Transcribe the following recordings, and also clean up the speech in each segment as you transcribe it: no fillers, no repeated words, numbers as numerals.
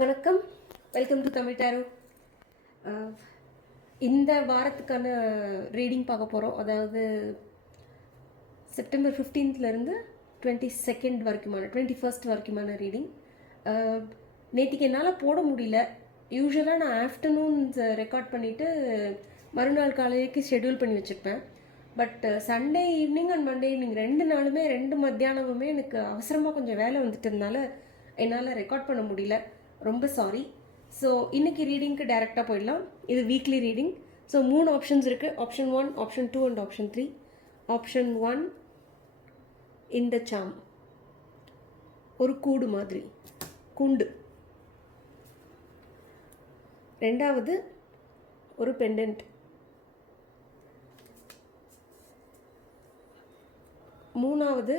வணக்கம், welcome to Tamil tarot. இந்த வாரத்துக்கான ரீடிங் பார்க்க போகிறோம். அதாவது செப்டம்பர் 15லேருந்து 22 வரைக்குமான 21 வரைக்குமான ரீடிங். நேற்றுக்கு என்னால் போட முடியல. யூஸ்வலாக நான் ஆஃப்டர்நூன்ஸ் ரெக்கார்ட் பண்ணிவிட்டு மறுநாள் காலைக்கு ஷெட்யூல் பண்ணி வச்சுருப்பேன். But Sunday evening and Monday evening 2 நாளுமே 2 மத்தியானமுமே எனக்கு அவசரமாக கொஞ்சம் வேலை வந்துட்டதுனால என்னால் ரெக்கார்ட் பண்ண முடியல. ரொம்ப சாரி. ஸோ இன்றைக்கி ரீடிங்க்கு டைரெக்டாக போயிடலாம். இது வீக்லி ரீடிங். ஸோ 3 ஆப்ஷன்ஸ் இருக்குது. Option 1, option 2 and option 3. Option 1 இந்த சாம், ஒரு கூடு மாதிரி, கூண்டு. ரெண்டாவது ஒரு பெண்டன்ட். மூணாவது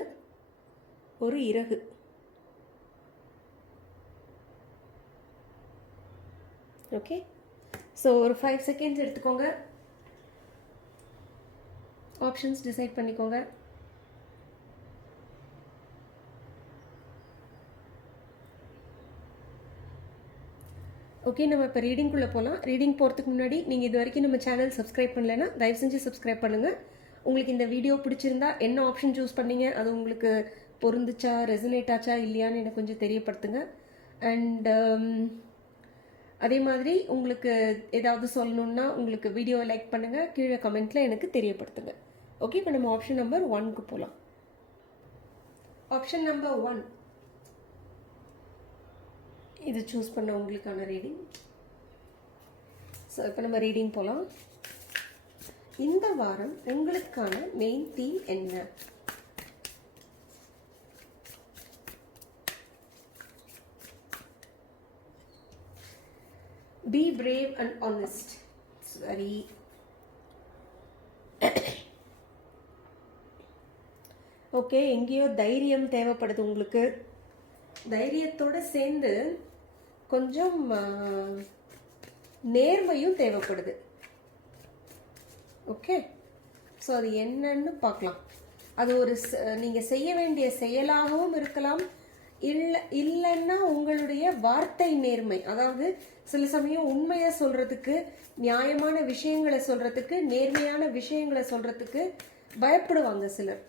ஒரு இறகு. ஓகே, ஸோ ஒரு 5 செகண்ட்ஸ் எடுத்துக்கோங்க. ஆப்ஷன்ஸ் டிசைட் பண்ணிக்கோங்க. ஓகே, நம்ம இப்போ ரீடிங்குள்ளே போகலாம். ரீடிங் போகிறதுக்கு முன்னாடி நீங்கள் இது வரைக்கும் நம்ம சேனல் சப்ஸ்கிரைப் பண்ணலைன்னா தயவு செஞ்சு சப்ஸ்கிரைப் பண்ணுங்கள். உங்களுக்கு இந்த வீடியோ பிடிச்சிருந்தா என்ன ஆப்ஷன் சூஸ் பண்ணீங்க, அது உங்களுக்கு பொருந்துச்சா, ரெசனேட் ஆச்சா இல்லையான்னு எனக்கு கொஞ்சம் தெரியப்படுத்துங்க. அண்ட் அதே மாதிரி உங்களுக்கு ஏதாவது சொல்லணுன்னா உங்களுக்கு வீடியோவை லைக் பண்ணுங்கள், கீழே கமெண்ட்டில் எனக்கு தெரியப்படுத்துங்க. ஓகே, இப்போ நம்ம ஆப்ஷன் நம்பர் 1க்கு போகலாம். ஆப்ஷன் நம்பர் 1 இது சூஸ் பண்ண உங்களுக்கான ரீடிங். ஸோ இப்போ நம்ம ரீடிங் போகலாம். இந்த வாரம் உங்களுக்கான மெயின் தீம் என்ன? Be brave and honest. It's very okay, எங்கேயோ தைரியம் தேவைப்படுது உங்களுக்கு. தைரியத்தோடு சேர்ந்து கொஞ்சம் நேர்மையும் தேவைப்படுது. ஓகே, ஸோ அது என்னன்னு பார்க்கலாம். அது ஒரு நீங்கள் செய்ய வேண்டிய செயலாகவும் இருக்கலாம், இல்லைன்னா உங்களுடைய வார்த்தை நேர்மை. அதாவது சில சமயம் உண்மையை சொல்கிறதுக்கு, நியாயமான விஷயங்களை சொல்கிறதுக்கு, நேர்மையான விஷயங்களை சொல்கிறதுக்கு பயப்படுவாங்க சிலர்.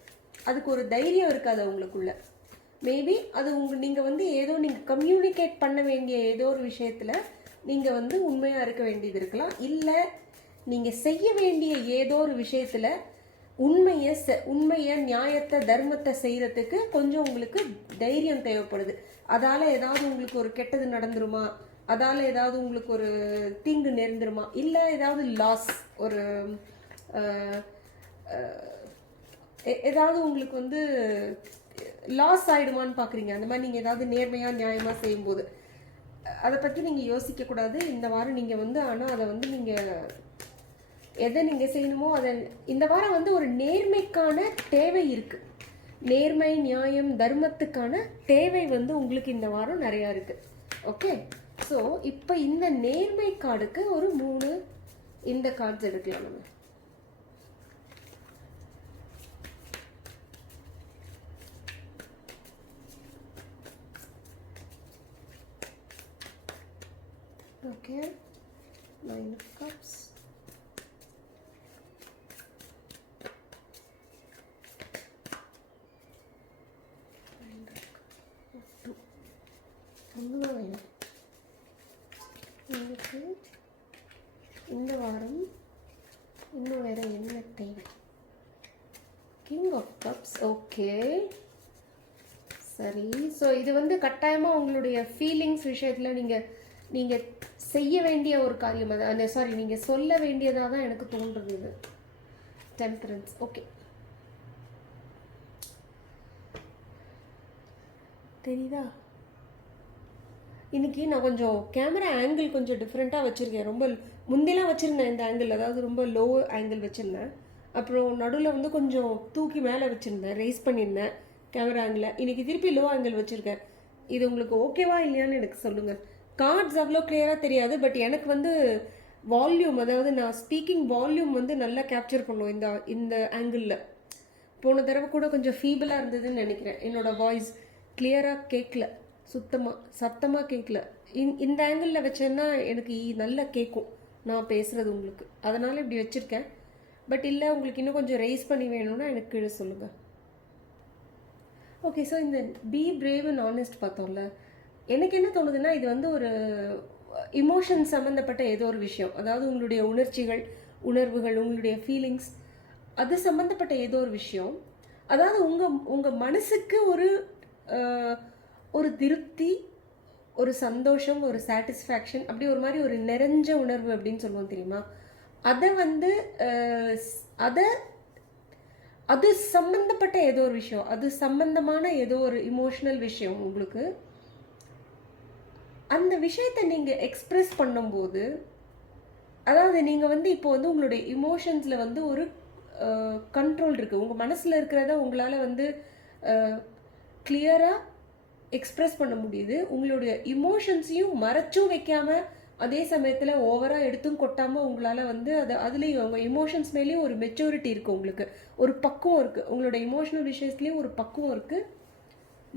அதுக்கு ஒரு தைரியம் இருக்காது அவங்களுக்குள்ள. மேபி அது நீங்கள் ஏதோ நீங்கள் கம்யூனிகேட் பண்ண வேண்டிய ஏதோ ஒரு விஷயத்தில் நீங்கள் உண்மையாக இருக்க வேண்டியது இருக்கலாம். இல்லை நீங்கள் செய்ய வேண்டிய ஏதோ ஒரு விஷயத்தில் உண்மையை நியாயத்தை தர்மத்தை செய்கிறதுக்கு கொஞ்சம் உங்களுக்கு தைரியம் தேவைப்படுது. அதால் ஏதாவது உங்களுக்கு ஒரு கெட்டது நடந்துருமா, அதால் ஏதாவது உங்களுக்கு ஒரு தீங்கு நேர்ந்துருமா, இல்லை ஏதாவது லாஸ், ஒரு ஏதாவது உங்களுக்கு லாஸ் ஆகிடுமான்னு பார்க்குறீங்க. அந்த மாதிரி நீங்கள் ஏதாவது நேர்மையாக நியாயமாக செய்யும்போது அதை பற்றி நீங்கள் யோசிக்கக்கூடாது இந்த வாரம். நீங்கள் ஆனால் அதை நீங்கள் எதை நீங்கள் செய்யணுமோ அதை இந்த வாரம் ஒரு நேர்மைக்கான தேவை இருக்குது. நேர்மை, நியாயம், தர்மத்துக்கான தேவை உங்களுக்கு இந்த வாரம் நிறையா இருக்குது. ஓகே, ஸோ இப்போ இந்த நேர்மை கார்டுக்கு ஒரு 3 இந்த கார்ட்ஸ் எடுக்கலாம் நம்ம. Okay, 9 of cups. உங்களுக்கு இந்த வாரம் இன்னும் வேற என்ன தேவை? King of cups. ஓகே, சரி. ஸோ இது கட்டாயமாக உங்களுடைய ஃபீலிங்ஸ் விஷயத்தில் நீங்கள் செய்ய வேண்டிய ஒரு காரியம். சாரி, நீங்கள் சொல்ல வேண்டியதாக தான் எனக்கு தோன்றுறது. இது டெம்பரன்ஸ். ஓகே, தெரியுதா? இன்றைக்கி நான் கொஞ்சம் கேமரா ஆங்கிள் கொஞ்சம் டிஃப்ரெண்ட்டாக வச்சுருக்கேன். ரொம்ப முந்திலாம் வச்சுருந்தேன் இந்த ஆங்கிள், அதாவது ரொம்ப லோ ஆங்கிள் வச்சுருந்தேன். அப்புறம் நடுவில் கொஞ்சம் தூக்கி மேலே வச்சுருந்தேன், ரைஸ் பண்ணியிருந்தேன் கேமரா ஆங்கிளை. இன்றைக்கி திருப்பி லோ ஆங்கிள் வச்சுருக்கேன். இது உங்களுக்கு ஓகேவா இல்லையான்னு எனக்கு சொல்லுங்கள். கார்ட்ஸ் அவ்வளோ கிளியராக தெரியாது, பட் எனக்கு வால்யூம், அதாவது நான் ஸ்பீக்கிங் வால்யூம் நல்லா கேப்சர் பண்ணும் இந்த ஆங்கிளில். போன தடவை கூட கொஞ்சம் ஃபீபிளாக இருந்ததுன்னு நினைக்கிறேன். என்னோடய வாய்ஸ் கிளியராக கேட்கல. சத்தமாக கேட்கல. இந்த ஆங்கிளில் வச்சேன்னா எனக்கு நல்லா கேட்கும் நான் பேசுகிறது உங்களுக்கு, அதனால் இப்படி வச்சுருக்கேன். பட் இல்லை உங்களுக்கு இன்னும் கொஞ்சம் ரைஸ் பண்ணி வேணும்னா எனக்கு கீழே சொல்லுங்கள். ஓகே, ஸோ இந்த பி பிரேவ் அண்ட் ஆனஸ்ட் பார்த்தோம்ல, எனக்கு என்ன தோணுதுன்னா இது வந்து ஒரு இமோஷன் சம்மந்தப்பட்ட ஏதோ ஒரு விஷயம், அதாவது உங்களுடைய உணர்ச்சிகள், உணர்வுகள், உங்களுடைய ஃபீலிங்ஸ், அது சம்மந்தப்பட்ட ஏதோ ஒரு விஷயம். அதாவது உங்கள் மனசுக்கு ஒரு திருப்தி, ஒரு சந்தோஷம், ஒரு சாட்டிஸ்ஃபேக்ஷன், அப்படி ஒரு மாதிரி ஒரு நிறைஞ்ச உணர்வு அப்படின்னு சொல்லுவோம் தெரியுமா, அதை வந்து அது சம்பந்தப்பட்ட ஏதோ ஒரு விஷயம், அது சம்பந்தமான ஏதோ ஒரு இமோஷனல் விஷயம் உங்களுக்கு, அந்த விஷயத்தை நீங்கள் எக்ஸ்பிரஸ் பண்ணும்போது, அதாவது நீங்கள் வந்து இப்போ வந்து உங்களுடைய இமோஷன்ஸில் வந்து ஒரு கண்ட்ரோல் இருக்குது. உங்கள் மனசில் இருக்கிறத உங்களால் வந்து கிளியராக எக்ஸ்பிரஸ் பண்ண முடியுது. உங்களுடைய இமோஷன்ஸையும் மறைச்சும் வைக்காமல், அதே சமயத்தில் ஓவராக எடுத்தும் கொட்டாமல் உங்களால் வந்து அதுலேயும் உங்கள் இமோஷன்ஸ் மேலேயும் ஒரு மெச்சூரிட்டி இருக்குது, உங்களுக்கு ஒரு பக்குவம் இருக்குது, உங்களோட இமோஷனல் விஷயத்துலேயும் ஒரு பக்குவம் இருக்குது.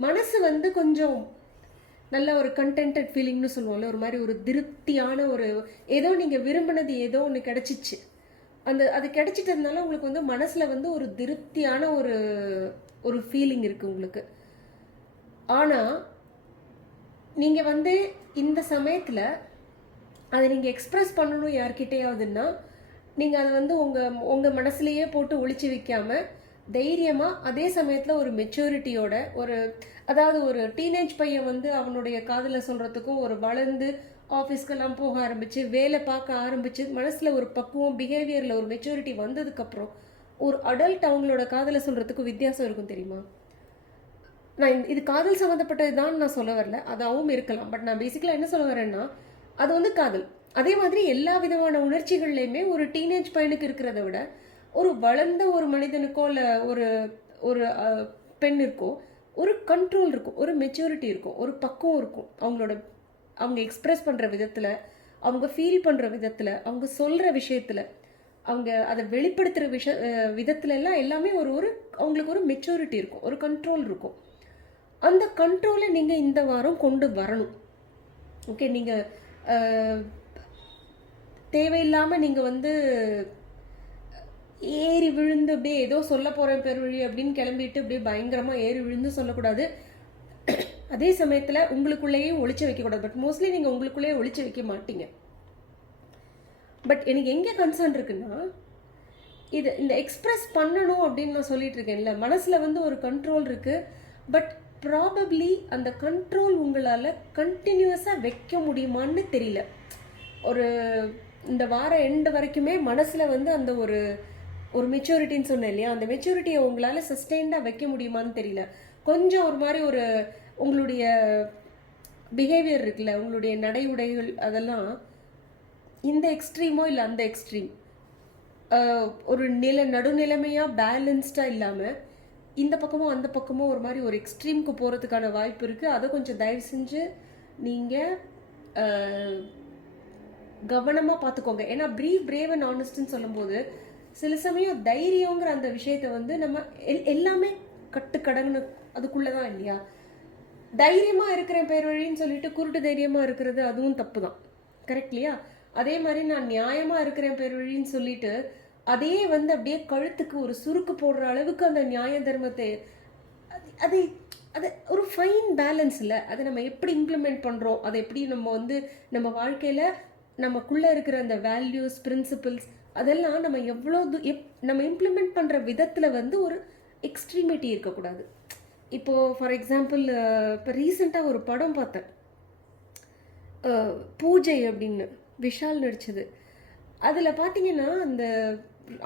மனசு வந்து கொஞ்சம் நல்ல ஒரு கண்டென்டட் ஃபீலிங்னு சொல்லுவோம்ல, ஒரு மாதிரி ஒரு திருப்தியான ஒரு ஏதோ நீங்கள் விரும்பினது ஏதோ ஒன்று கிடச்சிச்சு, அது கிடைச்சிட்டதுனால உங்களுக்கு வந்து மனசில் வந்து ஒரு திருப்தியான ஒரு ஃபீலிங் இருக்குது உங்களுக்கு. ஆனால் நீங்கள் வந்து இந்த சமயத்தில் அதை நீங்கள் எக்ஸ்ப்ரெஸ் பண்ணணும் யார்கிட்டையாவதுன்னா, நீங்கள் அதை வந்து உங்கள் மனசுலையே போட்டு ஒழிச்சு வைக்காமல் தைரியமாக, அதே சமயத்தில் ஒரு மெச்சூரிட்டியோட, அதாவது ஒரு டீனேஜ் பையன் வந்து அவனுடைய காதலை சொல்கிறதுக்கும், ஒரு வளர்ந்து ஆஃபீஸ்க்கெல்லாம் போக ஆரம்பித்து வேலை பார்க்க ஆரம்பித்து மனசில் ஒரு பக்குவம், பிஹேவியரில் ஒரு மெச்சூரிட்டி வந்ததுக்கப்புறம் ஒரு அடல்ட் அவங்களோட காதலை சொல்கிறதுக்கும் வித்தியாசம் இருக்கும் தெரியுமா. நான் இது காதல் சம்மந்தப்பட்டது தான் நான் சொல்ல வரல, அதாகவும் இருக்கலாம். பட் நான் பேசிக்கலாக என்ன சொல்ல வரேன்னா, அது வந்து காதல். அதே மாதிரி எல்லா விதமான உணர்ச்சிகள்லையுமே ஒரு டீனேஜ் பையனுக்கு இருக்கிறத விட ஒரு வளர்ந்த ஒரு மனிதனுக்கோ இல்லை ஒரு பெண்ணிற்கோ ஒரு கண்ட்ரோல் இருக்கும், ஒரு மெச்சூரிட்டி இருக்கும், ஒரு பக்குவம் இருக்கும். அவங்க எக்ஸ்ப்ரெஸ் பண்ணுற விதத்தில், அவங்க ஃபீல் பண்ணுற விதத்தில், அவங்க சொல்கிற விஷயத்தில், அவங்க அதை வெளிப்படுத்துகிற விதத்துல எல்லாம் எல்லாமே அவங்களுக்கு ஒரு மெச்சூரிட்டி இருக்கும், ஒரு கண்ட்ரோல் இருக்கும். அந்த கண்ட்ரோலை நீங்கள் இந்த வாரம் கொண்டு வரணும். ஓகே, நீங்கள் தேவையில்லாமல் நீங்கள் வந்து ஏறி விழுந்து அப்படியே ஏதோ சொல்ல போகிறேன் பெருவழி அப்படின்னு கிளம்பிட்டு அப்படியே பயங்கரமாக ஏறி விழுந்து சொல்லக்கூடாது. அதே சமயத்தில் உங்களுக்குள்ளேயே ஒழிச்சு வைக்கக்கூடாது. பட் மோஸ்ட்லி நீங்கள் உங்களுக்குள்ளேயே ஒழிச்சு வைக்க மாட்டீங்க. பட் எனக்கு எங்கே கன்சர்ன் இருக்குன்னா, இந்த எக்ஸ்ப்ரெஸ் பண்ணணும் அப்படின்னு நான் சொல்லிட்டு இருக்கேன்ல, மனசில் வந்து ஒரு கண்ட்ரோல் இருக்குது. பட் ப்ராபப்ளி அந்த கண்ட்ரோல் உங்களால் கண்டினியூஸாக வைக்க முடியுமான்னு தெரியல. இந்த வார எண்டு வரைக்குமே மனசில் வந்து அந்த ஒரு மெச்சூரிட்டின்னு சொன்னேன் இல்லையா, அந்த மெச்சூரிட்டியை உங்களால் சஸ்டெயின்டாக வைக்க முடியுமான்னு தெரியல. கொஞ்சம் ஒரு மாதிரி உங்களுடைய பிஹேவியர் இருக்குல்ல, உங்களுடைய நடை உடைகள், அதெல்லாம் இந்த எக்ஸ்ட்ரீமோ இல்லை அந்த எக்ஸ்ட்ரீம், ஒரு நடுநிலைமையாக பேலன்ஸ்டாக இல்லாமல் இந்த பக்கமோ அந்த பக்கமோ ஒரு மாதிரி ஒரு எக்ஸ்ட்ரீமுக்கு போகிறதுக்கான வாய்ப்பு இருக்குது. அதை கொஞ்சம் தயவு செஞ்சு நீங்கள் கவனமாக பார்த்துக்கோங்க. ஏன்னா பிரேவ் அண்ட் ஆனஸ்ட்னு சொல்லும்போது சில சமயம் தைரியங்கிற அந்த விஷயத்தை வந்து நம்ம எல்லாமே கட்டுக்கடங்கு அதுக்குள்ளே தான் இல்லையா. தைரியமாக இருக்கிறேன் பேர் வழின்னு சொல்லிட்டு குருட்டு தைரியமாக இருக்கிறது அதுவும் தப்பு தான், கரெக்ட் இல்லையா. அதே மாதிரி நான் நியாயமாக இருக்கிறேன் பேர் வழின்னு சொல்லிட்டு அதே வந்து அப்படியே கழுத்துக்கு ஒரு சுருக்கு போடுற அளவுக்கு அந்த நியாய தர்மத்தை அது ஒரு ஃபைன் பேலன்ஸ் இல்லை. அதை நம்ம எப்படி இம்ப்ளிமெண்ட் பண்ணுறோம், அதை எப்படி நம்ம வந்து நம்ம வாழ்க்கையில் நமக்குள்ளே இருக்கிற அந்த வேல்யூஸ், பிரின்சிபிள்ஸ், அதெல்லாம் நம்ம நம்ம இம்ப்ளிமெண்ட் பண்ணுற விதத்தில் வந்து ஒரு எக்ஸ்ட்ரீமிட்டி இருக்கக்கூடாது. இப்போது ஃபார் எக்ஸாம்பிள், இப்போ ரீசெண்டாக ஒரு படம் பார்த்தேன், பூஜை அப்படின்னு, விஷால் நடித்தது. அதில் பார்த்தீங்கன்னா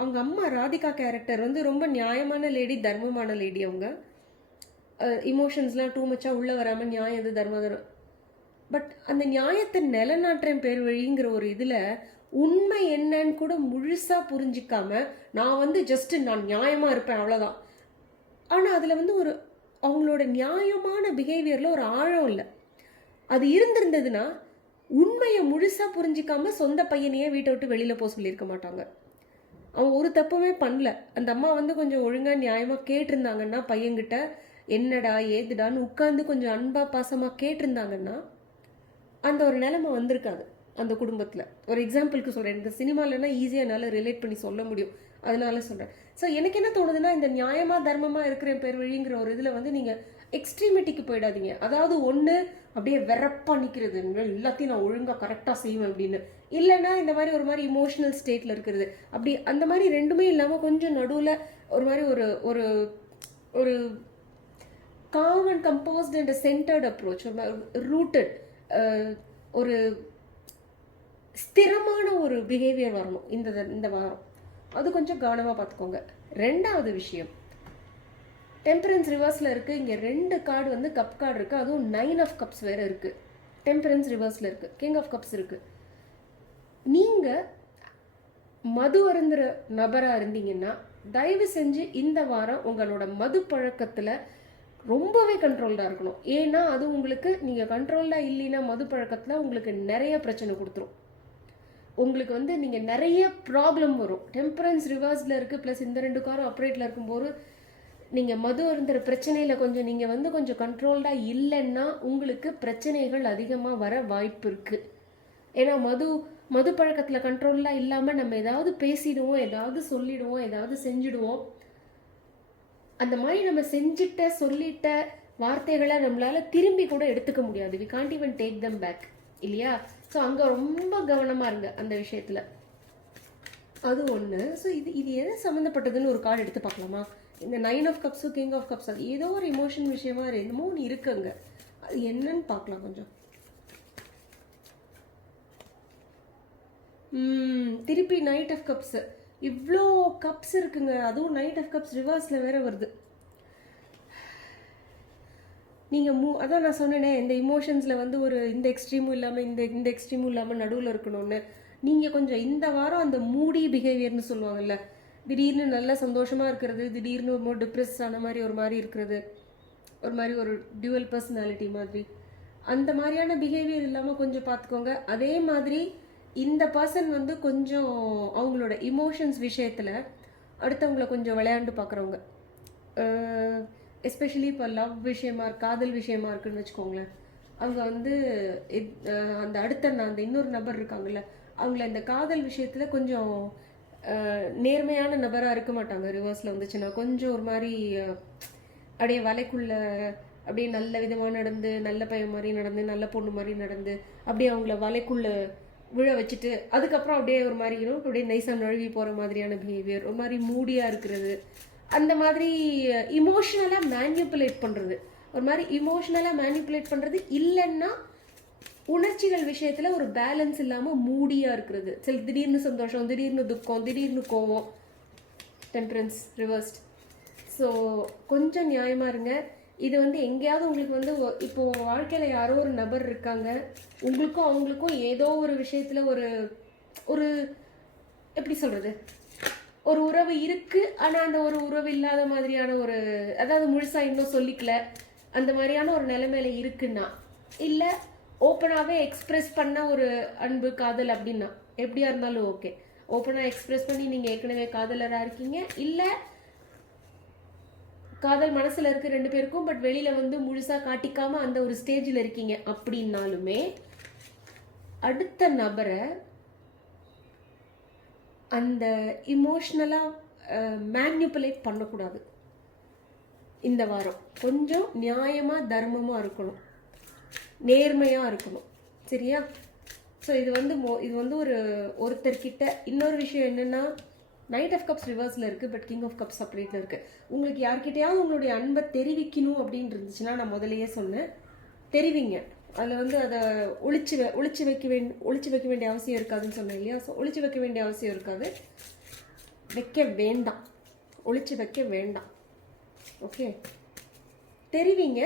அவங்க அம்மா ராதிகா கேரக்டர் வந்து ரொம்ப நியாயமான லேடி, தர்மமான லேடி. அவங்க இமோஷன்ஸ்லாம் டூ மச்சாக உள்ளே வராமல் நியாயம் எது தர்மம். பட் அந்த நியாயத்தை நிலநாட்டுறேன் பேர் வழிங்கிற ஒரு இதில் உண்மை என்னன்னு கூட முழுசாக புரிஞ்சிக்காம நான் வந்து நான் நியாயமாக இருப்பேன் அவ்வளோதான். ஆனால் அதில் வந்து அவங்களோட நியாயமான பிஹேவியரில் ஒரு ஆழம் இல்லை. அது இருந்திருந்ததுன்னா உண்மையை முழுசாக புரிஞ்சிக்காம சொந்த பையனையே வீட்டை விட்டு வெளியில் போக சொல்லியிருக்க மாட்டாங்க. அவன் ஒரு தப்புமே பண்ணல. அந்த அம்மா வந்து கொஞ்சம் ஒழுங்காக நியாயமாக கேட்டிருந்தாங்கன்னா பையன்கிட்ட என்னடா ஏதுடான்னு உட்காந்து கொஞ்சம் அன்பா பாசமாக கேட்டிருந்தாங்கன்னா அந்த ஒரு நிலைமை வந்திருக்காது அந்த குடும்பத்தில். ஒரு எக்ஸாம்பிளுக்கு சொல்கிறேன், இந்த சினிமாலன்னா ஈஸியாக என்னால் ரிலேட் பண்ணி சொல்ல முடியும், அதனால சொல்கிறேன். ஸோ எனக்கு என்ன தோணுதுன்னா, இந்த நியாயமாக தர்மமாக இருக்கிற பேர் வழிங்கிற ஒரு இதில் வந்து நீங்கள் எக்ஸ்ட்ரீமிட்டிக்கு போயிடாதீங்க. அதாவது ஒன்று அப்படியே வெறப்பா நிற்கிறது, எல்லாத்தையும் நான் ஒழுங்காக கரெக்டாக செய்வேன் அப்படின்னு, இல்லைன்னா இந்த மாதிரி ஒரு மாதிரி இமோஷனல் ஸ்டேட்டில் இருக்கிறது, அப்படி அந்த மாதிரி ரெண்டுமே இல்லாமல் கொஞ்சம் நடுவில் ஒரு மாதிரி ஒரு ஒரு ஒரு com and compost and centred approach, rooted, ஒரு ஸ்திரமான ஒரு பிஹேவியர் வரணும் இந்த வாரம். அது கொஞ்சம் கவனமாக பார்த்துக்கோங்க. ரெண்டாவது விஷயம், டெம்பரன்ஸ் ரிவர்ஸில் இருக்குது. இங்கே 2 கார்டு வந்து கப் கார்டு இருக்குது, அதுவும் 9 ஆஃப் கப்ஸ் வேறு இருக்குது. டெம்பரன்ஸ் ரிவர்ஸில் இருக்குது, கிங் ஆஃப் கப்ஸ் இருக்குது. நீங்கள் மது அருந்துற நபராக இருந்தீங்கன்னா தயவு செஞ்சு இந்த வாரம் உங்களோட மது பழக்கத்தில் ரொம்பவே கண்ட்ரோல்டாக இருக்கணும். ஏன்னா அது உங்களுக்கு, நீங்கள் கண்ட்ரோல்டாக இல்லைன்னா மது பழக்கத்தில் உங்களுக்கு நிறைய பிரச்சனை கொடுத்துரும். உங்களுக்கு வந்து நீங்கள் நிறைய ப்ராப்ளம் வரும். டெம்பரன்ஸ் ரிவர்ஸில் இருக்குது, ப்ளஸ் இந்த 2 காரும் அப்ரேட்டில் இருக்கும்போது நீங்கள் மது அருந்துற பிரச்சனையில் கொஞ்சம் நீங்கள் வந்து கொஞ்சம் கண்ட்ரோல்டாக இல்லைன்னா உங்களுக்கு பிரச்சனைகள் அதிகமாக வர வாய்ப்பு இருக்குது. ஏன்னா மது பழக்கத்தில் கண்ட்ரோலாக இல்லாமல் நம்ம ஏதாவது பேசிடுவோம், ஏதாவது சொல்லிடுவோம், ஏதாவது செஞ்சிடுவோம். அந்த மாதிரி நம்ம செஞ்சிட்ட சொல்லிட்ட வார்த்தைகளை நம்மளால திரும்பி கூட எடுத்துக்க முடியாது. We can't even take them back, இல்லையா? ஸோ அங்கே ரொம்ப கவனமாக இருங்க அந்த விஷயத்தில். அது ஒன்று. ஸோ இது எதை சம்மந்தப்பட்டதுன்னு ஒரு கார்டு எடுத்து பார்க்கலாமா? இந்த 9 ஆஃப் கப்ஸும் கிங் ஆஃப் கப்ஸ், அது ஏதோ ஒரு இமோஷன் விஷயமா என்னமோ ஒன்று இருக்குங்க. அது என்னன்னு பார்க்கலாம் கொஞ்சம். திருப்பி நைட் ஆஃப் கப்ஸ், இவ்வளோ கப்ஸ் இருக்குங்க, அதுவும் நைட் ஆஃப் கப்ஸ் ரிவர்ஸில் வேற வருது. நீங்கள் அதான் நான் சொன்னேனே, இந்த இமோஷன்ஸில் வந்து ஒரு இந்த எக்ஸ்ட்ரீமும் இல்லாமல் இந்த எக்ஸ்ட்ரீமும் இல்லாமல் நடுவில் இருக்கணும்னு. நீங்கள் கொஞ்சம் இந்த வாரம் அந்த மூடி பிஹேவியர்னு சொல்லுவாங்கல்ல, திடீர்னு நல்லா சந்தோஷமாக இருக்கிறது, திடீர்னு ஒரு டிப்ரெஸ் ஆன மாதிரி ஒரு மாதிரி இருக்கிறது, ஒரு மாதிரி ஒரு டியூவல் பர்சனாலிட்டி மாதிரி, அந்த மாதிரியான பிஹேவியர் இல்லாமல் கொஞ்சம் பார்த்துக்கோங்க. அதே மாதிரி இந்த பர்சன் வந்து கொஞ்சம் அவங்களோட இமோஷன்ஸ் விஷயத்தில் அடுத்தவங்கள கொஞ்சம் விளையாண்டு பார்க்குறவங்க, எஸ்பெஷலி இப்போ லவ் விஷயமா காதல் விஷயமா இருக்குன்னு வச்சுக்கோங்களேன். அவங்க வந்து அந்த அந்த இன்னொரு நபர் இருக்காங்கல்ல, அவங்கள இந்த காதல் விஷயத்தில் கொஞ்சம் நேர்மையான நபராக இருக்க மாட்டாங்க. ரிவர்ஸில் வந்துச்சுன்னா கொஞ்சம் ஒரு மாதிரி அப்படியே வலைக்குள்ள அப்படியே நல்ல விதமாக நடந்து, நல்ல பையன் மாதிரி நடந்து, நல்ல பொண்ணு மாதிரி நடந்து, அப்படியே அவங்கள வலைக்குள்ள விழ வச்சுட்டு அதுக்கப்புறம் அப்படியே ஒரு மாதிரி அப்படியே நைஸாக நழுவி போகிற மாதிரியான பிஹேவியர், ஒரு மாதிரி மூடியாக இருக்கிறது, அந்த மாதிரி இமோஷனலாக மேனிப்புலேட் பண்ணுறது, ஒரு மாதிரி இமோஷனலாக மேனிப்புலேட் பண்ணுறது. இல்லைன்னா உணர்ச்சிகள் விஷயத்தில் ஒரு பேலன்ஸ் இல்லாமல் மூடியாக இருக்கிறது. சில திடீர்னு சந்தோஷம், திடீர்னு துக்கம், திடீர்னு கோவம். Temperance reversed. ஸோ கொஞ்சம் நியாயமாக இருங்க. இது வந்து எங்கேயாவது உங்களுக்கு வந்து இப்போது வாழ்க்கையில் யாரோ ஒரு நபர் இருக்காங்க, உங்களுக்கும் அவங்களுக்கும் ஏதோ ஒரு விஷயத்தில் ஒரு ஒரு எப்படி சொல்கிறது, ஒரு உறவு இருக்குது, ஆனால் அந்த ஒரு உறவு இல்லாத மாதிரியான ஒரு, அதாவது முழுசாக இன்னும் சொல்லிக்கல, அந்த மாதிரியான ஒரு நிலைமையில இருக்குன்னா, இல்லை ஓப்பனாகவே எக்ஸ்ப்ரெஸ் பண்ண ஒரு அன்பு காதல் அப்படின்னா, எப்படியா இருந்தாலும் ஓகே, ஓப்பனாக எக்ஸ்ப்ரெஸ் பண்ணி நீங்கள் ஏற்கனவே காதலராக இருக்கீங்க, இல்லை காதல் மனசில் இருக்க 2 பேருக்கும், பட் வெளியில் வந்து முழுசாக காட்டிக்காமல் அந்த ஒரு ஸ்டேஜில் இருக்கீங்க அப்படின்னாலுமே அடுத்த நபரை அந்த இமோஷ்னலாக மேனிப்புலேட் பண்ணக்கூடாது. இந்த வாரம் கொஞ்சம் நியாயமாக தர்மமாக இருக்கணும், நேர்மையாக இருக்கணும், சரியா? ஸோ இது வந்து ஒருத்தர்கிட்ட இன்னொரு விஷயம் என்னென்னா, நைட் ஆஃப் கப்ஸ் ரிவர்ஸில் இருக்குது, பட் கிங் ஆஃப் கப்ஸ் செப்பரேட்டில் இருக்குது. உங்களுக்கு யார்கிட்டையாவது உங்களுடைய அன்பை தெரிவிக்கணும் அப்படின்னு இருந்துச்சுன்னா, நான் முதலையே சொன்னேன், தெரிவிங்க. அதில் வந்து அதை ஒளிச்சு வைக்க வேண்டிய அவசியம் இருக்காதுன்னு சொன்னேன் இல்லையா? ஸோ ஒளிச்சு வைக்க வேண்டிய அவசியம் இருக்காது, வைக்க வேண்டாம், ஒளிச்சு வைக்க வேண்டாம். ஓகே, தெரிவிங்க.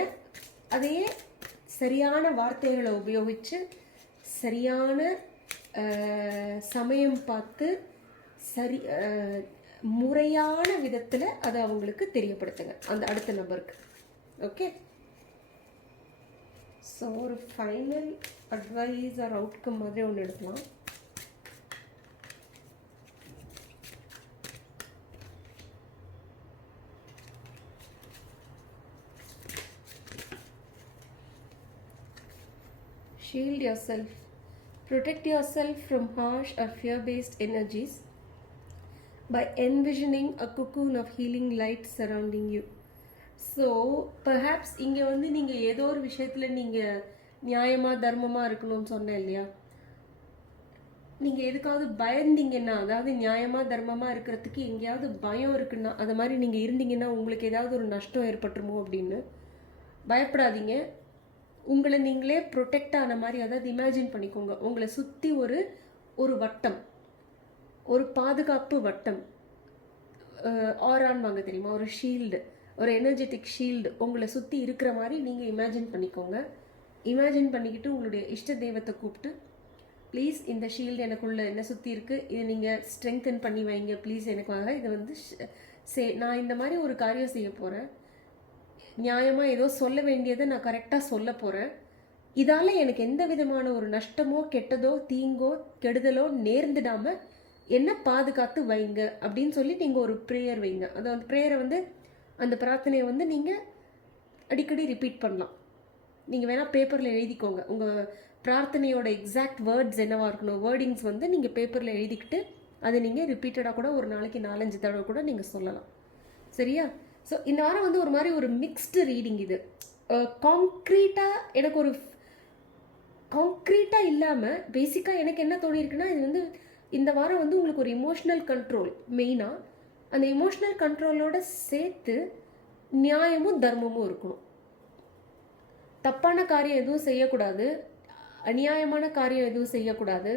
அதையே சரியான வார்த்தைகளை உபயோகித்து சரியான சமயம் பார்த்து முறையான விதத்தில் அதை அவங்களுக்கு தெரியப்படுத்துங்க, அந்த அடுத்த நபருக்கு. ஓகே, ஸோ ஒரு ஃபைனல் அட்வைஸ் ஆர் அவுட்கம் மாதிரி ஒன்று எடுக்கலாம். Shield yourself. Protect yourself from harsh or fear-based energies by envisioning a cocoon of healing light surrounding you. So perhaps இங்கே வந்து நீங்கள் ஏதோ ஒரு விஷயத்தில் நீங்கள் நியாயமாக தர்மமாக இருக்கணும்னு சொன்னேன் இல்லையா, நீங்கள் எதுக்காவது பயந்தீங்கன்னா, அதாவது நியாயமாக தர்மமாக இருக்கிறதுக்கு எங்கேயாவது பயம் இருக்குன்னா, அது மாதிரி நீங்கள் இருந்தீங்கன்னா உங்களுக்கு ஏதாவது ஒரு நஷ்டம் ஏற்பட்டுருமோ அப்படின்னு பயப்படாதீங்க. உங்களை நீங்களே ப்ரொடெக்ட் ஆன மாதிரி, அதாவது இமேஜின் பண்ணிக்கோங்க, உங்களை சுற்றி ஒரு வட்டம், ஒரு பாதுகாப்பு வட்டம், ஆரான் வாங்க தெரியுமா, ஒரு ஷீல்டு, ஒரு எனர்ஜெட்டிக் ஷீல்டு உங்களை சுற்றி இருக்கிற மாதிரி நீங்கள் இமேஜின் பண்ணிக்கோங்க. இமேஜின் பண்ணிக்கிட்டு உங்களுடைய இஷ்ட தெய்வத்தை கூப்பிட்டு, ப்ளீஸ் இந்த ஷீல்டு எனக்குள்ளே என்ன சுற்றி இருக்குது, இதை நீங்கள் ஸ்ட்ரெங்தன் பண்ணி வைங்க ப்ளீஸ் எனக்காக. இதை வந்து நான் இந்த மாதிரி ஒரு காரியம் செய்ய போகிறேன், நியாயமாக ஏதோ சொல்ல வேண்டியதை நான் கரெக்டாக சொல்ல போகிறேன், இதால் எனக்கு எந்த விதமான ஒரு நஷ்டமோ கெட்டதோ தீங்கோ கெடுதலோ நேர்ந்துடாமல் என்ன பாதுகாத்து வைங்க அப்படின்னு சொல்லி நீங்கள் ஒரு ப்ரேயர் வைங்க. அது அந்த ப்ரேயரை வந்து, அந்த பிரார்த்தனையை வந்து நீங்கள் அடிக்கடி ரிப்பீட் பண்ணலாம். நீங்கள் வேணால் பேப்பரில் எழுதிக்கோங்க, உங்கள் பிரார்த்தனையோட எக்ஸாக்ட் வேர்ட்ஸ் என்னவாக இருக்கணும், வேர்டிங்ஸ் வந்து நீங்கள் பேப்பரில் எழுதிக்கிட்டு அதை நீங்கள் ரிப்பீட்டடாக கூட ஒரு நாளைக்கு 4-5 தடவை கூட நீங்கள் சொல்லலாம். சரியா? ஸோ இந்த வாரம் வந்து ஒரு மாதிரி ஒரு மிக்ஸ்டு ரீடிங். இது காங்க்ரீட்டாக எனக்கு ஒரு காங்க்ரீட்டாக இல்லாமல் பேசிக்காக எனக்கு என்ன தோணியிருக்குன்னா, இது வந்து இந்த வாரம் வந்து உங்களுக்கு ஒரு இமோஷ்னல் கண்ட்ரோல், மெயினாக அந்த இமோஷ்னல் கண்ட்ரோலோட சேர்த்து நியாயமும் தர்மமும் இருக்கணும். தப்பான காரியம் எதுவும் செய்யக்கூடாது, அநியாயமான காரியம் எதுவும் செய்யக்கூடாது,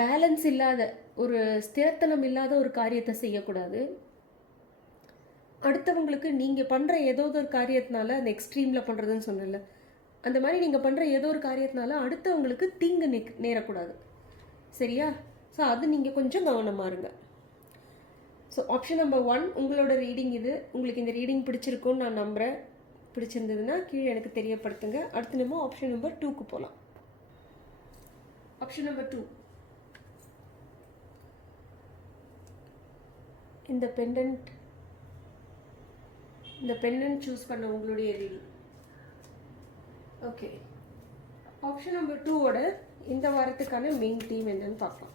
பேலன்ஸ் இல்லாத ஒரு ஸ்திரத்தனம் இல்லாத ஒரு காரியத்தை செய்யக்கூடாது. அடுத்தவங்களுக்கு நீங்கள் பண்ணுற ஏதோ ஒரு காரியத்தினால, அந்த எக்ஸ்ட்ரீமில் பண்ணுறதுன்னு சொன்னல, அந்த மாதிரி நீங்கள் பண்ணுற ஏதோ ஒரு காரியத்தினால அடுத்தவங்களுக்கு தீங்கு நேரக்கூடாது. சரியா? ஸோ அது நீங்கள் கொஞ்சம் கவனமாக இருங்க. ஸோ ஆப்ஷன் நம்பர் 1 உங்களோட ரீடிங் இது. உங்களுக்கு இந்த ரீடிங் பிடிச்சிருக்குன்னு நான் நம்புகிறேன். பிடிச்சிருந்ததுன்னா கீழே எனக்கு தெரியப்படுத்துங்க. அடுத்து நம்ம ஆப்ஷன் நம்பர் 2க்கு போகலாம். ஆப்ஷன் நம்பர் 2, இந்த பெண்டன்ட் சூஸ் பண்ண உங்களுடைய ரீடிங். ஓகே, ஆப்ஷன் நம்பர் 2ஓட இந்த வாரத்துக்கான மெயின் தீம் என்னன்னு பார்க்கலாம்.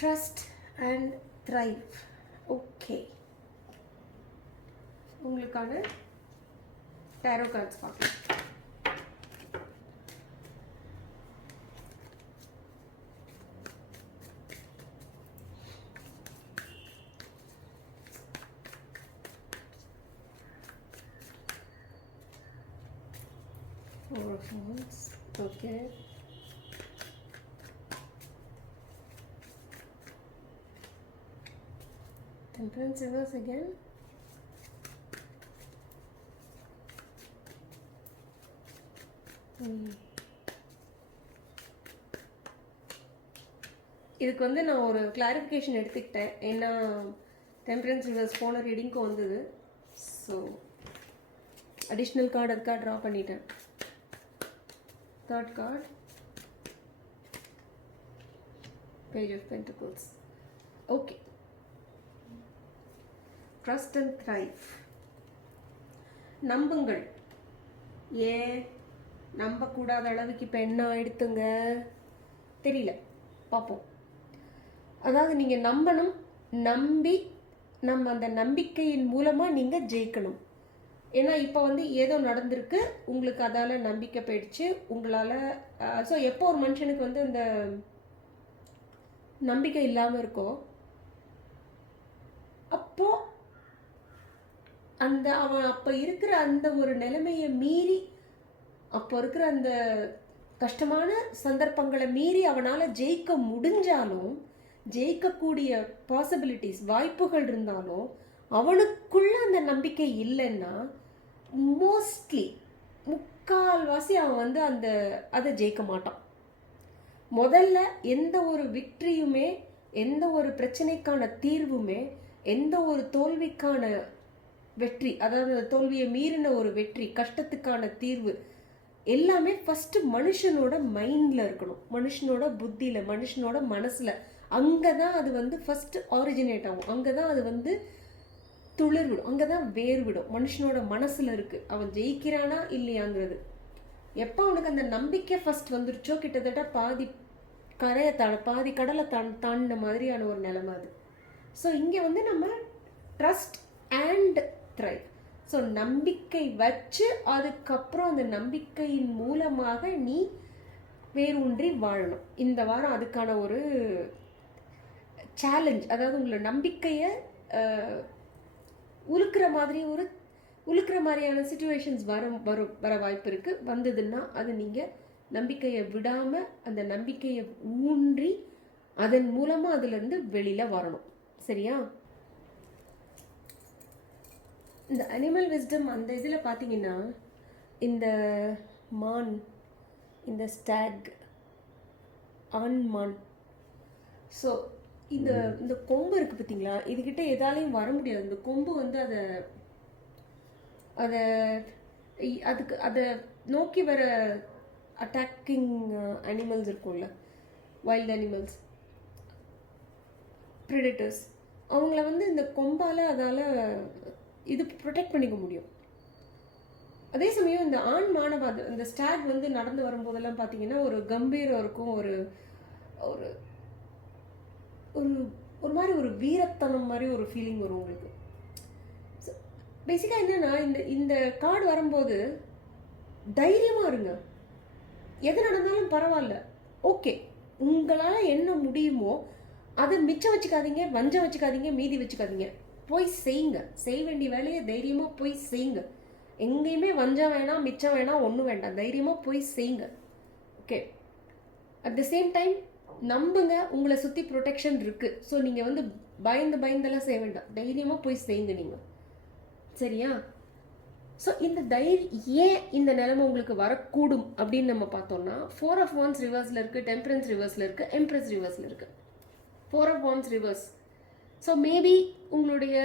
Trust and thrive. ஓகே, உங்களுக்கான டேரோ கார்ட்ஸ் பார்க்கலாம். Four of Wands. Okay. Temperance reverse again. இதுக்கு வந்து நான் ஒரு கிளாரிஃபிகேஷன் எடுத்துக்கிட்டேன். ஏன்னா டெம்பரன்ஸ் ரிவர்ஸ் போன ரீடிங்க்கு வந்தது. ஸோ அடிஷ்னல் கார்டு அதுக்காக ட்ரா பண்ணிட்டேன். Third card, page of pentacles. Okay, trust and thrive. நம்புங்கள். ஏன் நம்பக்கூடாத அளவுக்கு இப்போ என்ன ஆயிடுத்துங்க தெரியல, பார்ப்போம். அதாவது நீங்கள் நம்பணும், நம்பி நம்ம அந்த நம்பிக்கையின் மூலமாக நீங்கள் ஜெயிக்கணும். ஏன்னா இப்போ வந்து ஏதோ நடந்திருக்கு, உங்களுக்கு அதால் நம்பிக்கை போயிடுச்சு உங்களால். ஸோ எப்போ ஒரு மனுஷனுக்கு வந்து அந்த நம்பிக்கை இல்லாமல் இருக்கோ, அப்போது அவன் அப்போ இருக்கிற அந்த ஒரு நிலைமையை மீறி, அப்போ இருக்கிற அந்த கஷ்டமான சந்தர்ப்பங்களை மீறி அவனால் ஜெயிக்க முடிஞ்சாலும், ஜெயிக்கக்கூடிய பாசிபிலிட்டிஸ் வாய்ப்புகள் இருந்தாலும், அவனுக்குள்ள அந்த நம்பிக்கை இல்லைன்னா மோஸ்ட்லி முக்கால்வாசி அவன் வந்து அதை ஜெயிக்க மாட்டான். முதல்ல எந்த ஒரு விக்ட்ரியுமே, எந்த ஒரு பிரச்சனைக்கான தீர்வுமே, எந்த ஒரு தோல்விக்கான வெற்றி, அதாவது தோல்வியை மீறின ஒரு வெற்றி, கஷ்டத்துக்கான தீர்வு எல்லாமே ஃபஸ்ட்டு மனுஷனோட மைண்டில் இருக்கணும், மனுஷனோட புத்தியில், மனுஷனோட மனசில். அங்கே தான் அது வந்து ஃபஸ்ட்டு ஆரிஜினேட் ஆகும், அங்கே தான் அது வந்து துளிர் விடும், அங்கே தான் வேர் விடும். மனுஷனோட மனசில் இருக்குது அவன் ஜெயிக்கிறானா இல்லையாங்கிறது. எப்போ அவனுக்கு அந்த நம்பிக்கை ஃபஸ்ட் வந்துருச்சோ கிட்டத்தட்ட பாதி கரையை பாதி கடலை தாண்டின மாதிரியான ஒரு நிலைமை அது. ஸோ இங்கே வந்து நம்ம ட்ரஸ்ட் அண்ட் த்ரைவ். ஸோ நம்பிக்கை வச்சு அதுக்கப்புறம் அந்த நம்பிக்கையின் மூலமாக நீ வேரூன்றி வாழணும். இந்த வாரம் அதுக்கான ஒரு சேலஞ்ச், அதாவது உங்களை நம்பிக்கையை உழுக்கிற மாதிரியான சுச்சுவேஷன்ஸ் வர வாய்ப்பு இருக்குது. வந்ததுன்னா அது நீங்கள் நம்பிக்கையை விடாமல் அந்த நம்பிக்கையை ஊன்றி அதன் மூலமாக அதுலேருந்து வெளியில் வரணும். சரியா? இந்த அனிமல் விஸ்டம் அந்த இதில் பார்த்தீங்கன்னா இந்த மான், இந்த ஸ்டாக், ஆண் மான், ஸோ இந்த கொம்பு இருக்குது பார்த்தீங்களா, இதுகிட்ட எதாலையும் வர முடியாது. இந்த கொம்பு வந்து அதை நோக்கி வர அட்டாக்கிங் அனிமல்ஸ் இருக்கும்ல, வைல்ட் அனிமல்ஸ், ப்ரிடேட்டர்ஸ், அவங்கள வந்து இந்த கொம்பால் அதால் இது ப்ரொடெக்ட் பண்ணிக்க முடியும். அதே சமயம் இந்த ஆண் மானவாத இந்த ஸ்டாக் வந்து நடந்து வரும்போதெல்லாம் பார்த்தீங்கன்னா ஒரு கம்பீரம் இருக்கும், ஒரு ஒரு ஒரு மாதிரி ஒரு வீரத்தனம் மாதிரி ஒரு ஃபீலிங் வரும் உங்களுக்கு. பேசிக்காக என்னென்னா இந்த கார்டு வரும்போது தைரியமாக இருங்க, எது நடந்தாலும் பரவாயில்ல, ஓகே, உங்களால் என்ன முடியுமோ அதை மிச்சம் வச்சுக்காதீங்க, வஞ்சம் வச்சுக்காதீங்க, மீதி வச்சுக்காதீங்க, போய் செய்யுங்க. செய்ய வேண்டிய வேலையை தைரியமாக போய் செய்யுங்க. எங்கேயுமே வஞ்சம் வேணாம், மிச்சம் வேணாம், ஒன்றும் வேண்டாம், தைரியமாக போய் செய்யுங்க. Okay, at the same time நம்புங்க, உங்களை சுற்றி ப்ரொடெக்ஷன் இருக்குது. ஸோ நீங்கள் வந்து பயந்தெல்லாம் செய்ய வேண்டாம், தைரியமாக போய் செய்யுங்க நீங்கள். சரியா? ஸோ இந்த ஏன் இந்த நிலைமை உங்களுக்கு வரக்கூடும் அப்படின்னு நம்ம பார்த்தோம்னா 4 of Wands ரிவர்ஸில் இருக்குது, டெம்பரன்ஸ் ரிவர்ஸில் இருக்குது, எம்ப்ரஸ் ரிவர்ஸில் இருக்குது. 4 of Wands reverse. So maybe உங்களுடைய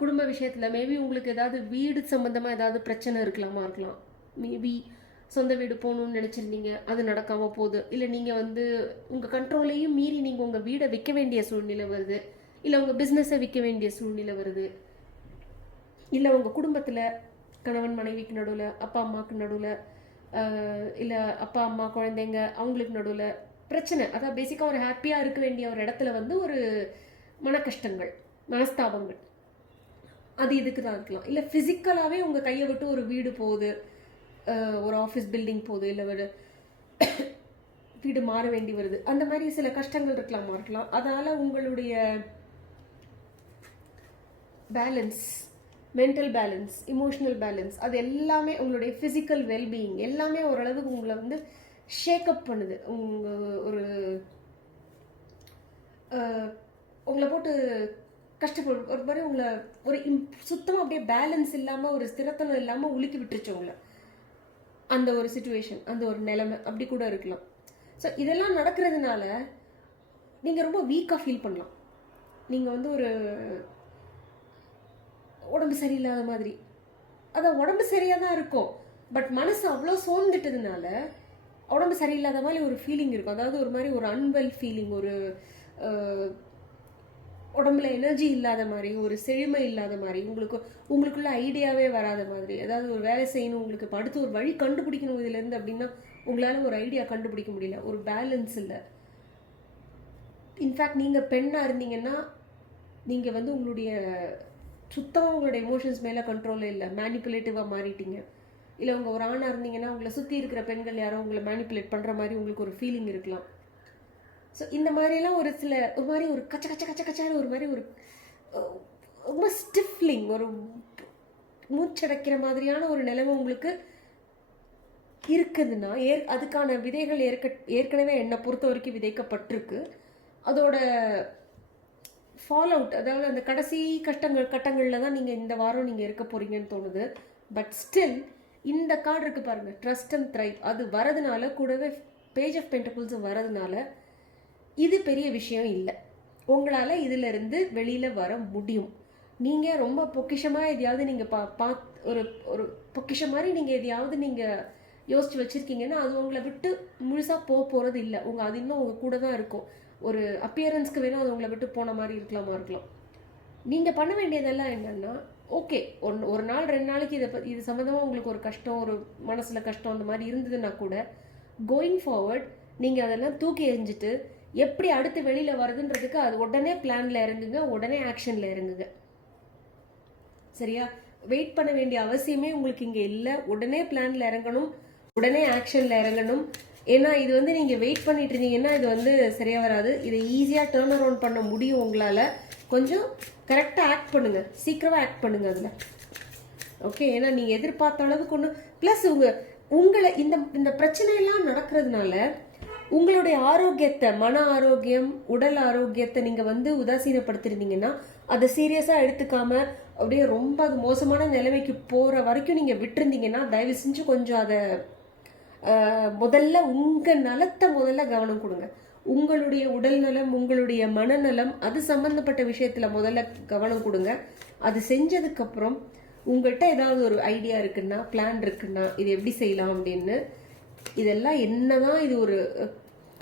குடும்ப விஷயத்தில் மேபி உங்களுக்கு ஏதாவது வீடு சம்மந்தமாக ஏதாவது பிரச்சனை இருக்கலாம். மேபி சொந்த வீடு போகணுன்னு நினச்சிருந்தீங்க, அது நடக்காமல் போகுது. இல்லை நீங்கள் வந்து உங்கள் கண்ட்ரோலையும் மீறி நீங்கள் உங்கள் வீடை விற்க வேண்டிய சூழ்நிலை வருது, இல்லை உங்கள் பிஸ்னஸை விற்க வேண்டிய சூழ்நிலை வருது, இல்லை உங்கள் குடும்பத்தில் கணவன் மனைவிக்கு நடுவில், அப்பா அம்மாவுக்கு நடுவில், இல்லை அப்பா அம்மா குழந்தைங்க அவங்களுக்கு நடுவில் பிரச்சனை. அதாவது பேசிக்காக ஒரு ஹாப்பியாக இருக்க வேண்டிய ஒரு இடத்துல வந்து ஒரு மன கஷ்டங்கள், மனஸ்தாபங்கள், அது இதுக்கு தான் இருக்கலாம். இல்லை ஃபிசிக்கலாகவே உங்கள் கையை விட்டு ஒரு வீடு போகுது, ஒரு ஆஃபீஸ் பில்டிங் போகுது, இல்லை ஒரு வீடு மாற வேண்டி வருது, அந்த மாதிரி சில கஷ்டங்கள் இருக்கலாம். அதனால் உங்களுடைய balance, mental balance, emotional balance, அது எல்லாமே உங்களுடைய ஃபிசிக்கல் வெல்பீயிங் எல்லாமே ஓரளவுக்கு உங்களை வந்து ஷேக்கப் பண்ணுது. உங்களை போட்டு கஷ்டப்படு ஒரு மாதிரி உங்களை ஒரு சுத்தமாக அப்படியே பேலன்ஸ் இல்லாமல் ஒரு ஸ்திரத்தனம் இல்லாமல் உலுக்கி விட்டுருச்சு உங்களை அந்த ஒரு சிச்சுவேஷன், அந்த ஒரு நிலைமை அப்படி கூட இருக்கலாம். ஸோ இதெல்லாம் நடக்கிறதுனால நீங்கள் ரொம்ப வீக்காக ஃபீல் பண்ணலாம். நீங்கள் வந்து ஒரு உடம்பு சரியில்லாத மாதிரி, அதான் உடம்பு சரியாக தான் இருக்கும், பட் மனசு அவ்வளோ சோர்ந்துட்டதுனால உடம்பு சரியில்லாத மாதிரி ஒரு ஃபீலிங் இருக்கும். அதாவது ஒரு மாதிரி ஒரு அன்வெல் ஃபீலிங், ஒரு உடம்புல எனர்ஜி இல்லாத மாதிரி, ஒரு செழுமை இல்லாத மாதிரி, உங்களுக்குள்ள ஐடியாவே வராத மாதிரி, அதாவது ஒரு வேலை செய்யணும், உங்களுக்கு இப்போ அடுத்து ஒரு வழி கண்டுபிடிக்கணும் இதுலேருந்து அப்படின்னா உங்களால் ஒரு ஐடியா கண்டுபிடிக்க முடியல, ஒரு பேலன்ஸ் இல்லை. இன்ஃபேக்ட் நீங்கள் பெண்ணாக இருந்தீங்கன்னா நீங்கள் வந்து உங்களுடைய சுத்தமாக உங்களோட எமோஷன்ஸ் மேலே கண்ட்ரோலே இல்லை, மேனிப்புலேட்டிவாக மாறிட்டீங்க. இல்லை உங்கள் ஒரு ஆணாக இருந்தீங்கன்னா உங்களை சுற்றி இருக்கிற பெண்கள் யாரோ உங்களை மேனிப்புலேட் பண்ணுற மாதிரி உங்களுக்கு ஒரு ஃபீலிங் இருக்கலாம். ஸோ இந்த மாதிரிலாம் ஒரு மாதிரி ஒரு கச்சான்னு ஒரு மாதிரி ஒரு ரொம்ப ஸ்டிஃப்லிங், ஒரு மூச்சடைக்கிற மாதிரியான ஒரு நிலைமை உங்களுக்கு இருக்குதுன்னா அதுக்கான விதைகள் ஏற்கனவே என்னை பொறுத்த வரைக்கும் விதைக்கப்பட்டிருக்கு. அதோட ஃபால் அவுட், அதாவது அந்த கடைசி கட்டங்களில் தான் நீங்கள் இந்த வாரம் நீங்கள் இருக்க போகிறீங்கன்னு தோணுது. பட் ஸ்டில் இந்த கார்டு இருக்குது பாருங்கள், ட்ரஸ்ட் அண்ட் த்ரைவ், அது வரதுனால கூடவே பேஜ் ஆஃப் பென்டக்கிள்ஸும் வரதுனால இது பெரிய விஷயம் இல்லை. உங்களால் இதிலிருந்து வெளியில் வர முடியும். நீங்கள் ரொம்ப பொக்கிஷமாக எதையாவது நீங்கள் ஒரு ஒரு பொக்கிஷம் மாதிரி நீங்கள் எதையாவது நீங்கள் யோசித்து வச்சுருக்கீங்கன்னா அது உங்களை விட்டு முழுசாக போகிறது இல்லை. அது இன்னும் உங்கள் கூட தான் இருக்கும். ஒரு அப்பியரன்ஸ்க்கு வேணும் அது உங்களை விட்டு போன மாதிரி இருக்கலாம். நீங்கள் பண்ண வேண்டியதெல்லாம் என்னென்னா, ஓகே ஒரு நாள் 2 நாளைக்கு இது சம்மந்தமாக உங்களுக்கு ஒரு கஷ்டம், ஒரு மனசில் கஷ்டம் அந்த மாதிரி இருந்ததுன்னா கூட கோயிங் ஃபார்வர்ட் நீங்கள் அதெல்லாம் தூக்கி எறிஞ்சிட்டு எப்படி அடுத்து வெளியில் வருதுன்றதுக்கு அது உடனே பிளானில் இறங்குங்க, உடனே ஆக்ஷனில் இறங்குங்க. சரியா? வெயிட் பண்ண வேண்டிய அவசியமே உங்களுக்கு இங்கே இல்லை. உடனே பிளானில் இறங்கணும், உடனே ஆக்ஷனில் இறங்கணும். ஏன்னா இது வந்து நீங்கள் வெயிட் பண்ணிட்டு இருந்தீங்கன்னா இது வந்து சரியாக வராது. இதை ஈஸியாக டேர்ன் அரவுண்ட் பண்ண முடியும் உங்களால். கொஞ்சம் கரெக்டாக ஆக்ட் பண்ணுங்கள், சீக்கிரமாக ஆக்ட் பண்ணுங்கள் அதில். ஓகே? ஏன்னா நீங்கள் எதிர்பார்த்த அளவுக்கு ஒன்று ப்ளஸ் உங்களை இந்த பிரச்சனையெல்லாம் நடக்கிறதுனால உங்களுடைய ஆரோக்கியத்தை, மன ஆரோக்கியம், உடல் ஆரோக்கியத்தை நீங்கள் வந்து உதாசீனப்படுத்திருந்தீங்கன்னா அதை சீரியஸாக எடுத்துக்காம அப்படியே ரொம்ப அது மோசமான நிலைமைக்கு போகிற வரைக்கும் நீங்கள் விட்டுருந்தீங்கன்னா தயவு செஞ்சு கொஞ்சம் அதை முதல்ல உங்கள் நலத்தை முதல்ல கவனம் கொடுங்க. உங்களுடைய உடல் நலம், உங்களுடைய மனநலம், அது சம்மந்தப்பட்ட விஷயத்தில் முதல்ல கவனம் கொடுங்க. அது செஞ்சதுக்கப்புறம் உங்கள்கிட்ட ஏதாவது ஒரு ஐடியா இருக்குன்னா, பிளான் இருக்குன்னா, இது எப்படி செய்யலாம் அப்படின்னு, இதெல்லாம் என்னதான் இது ஒரு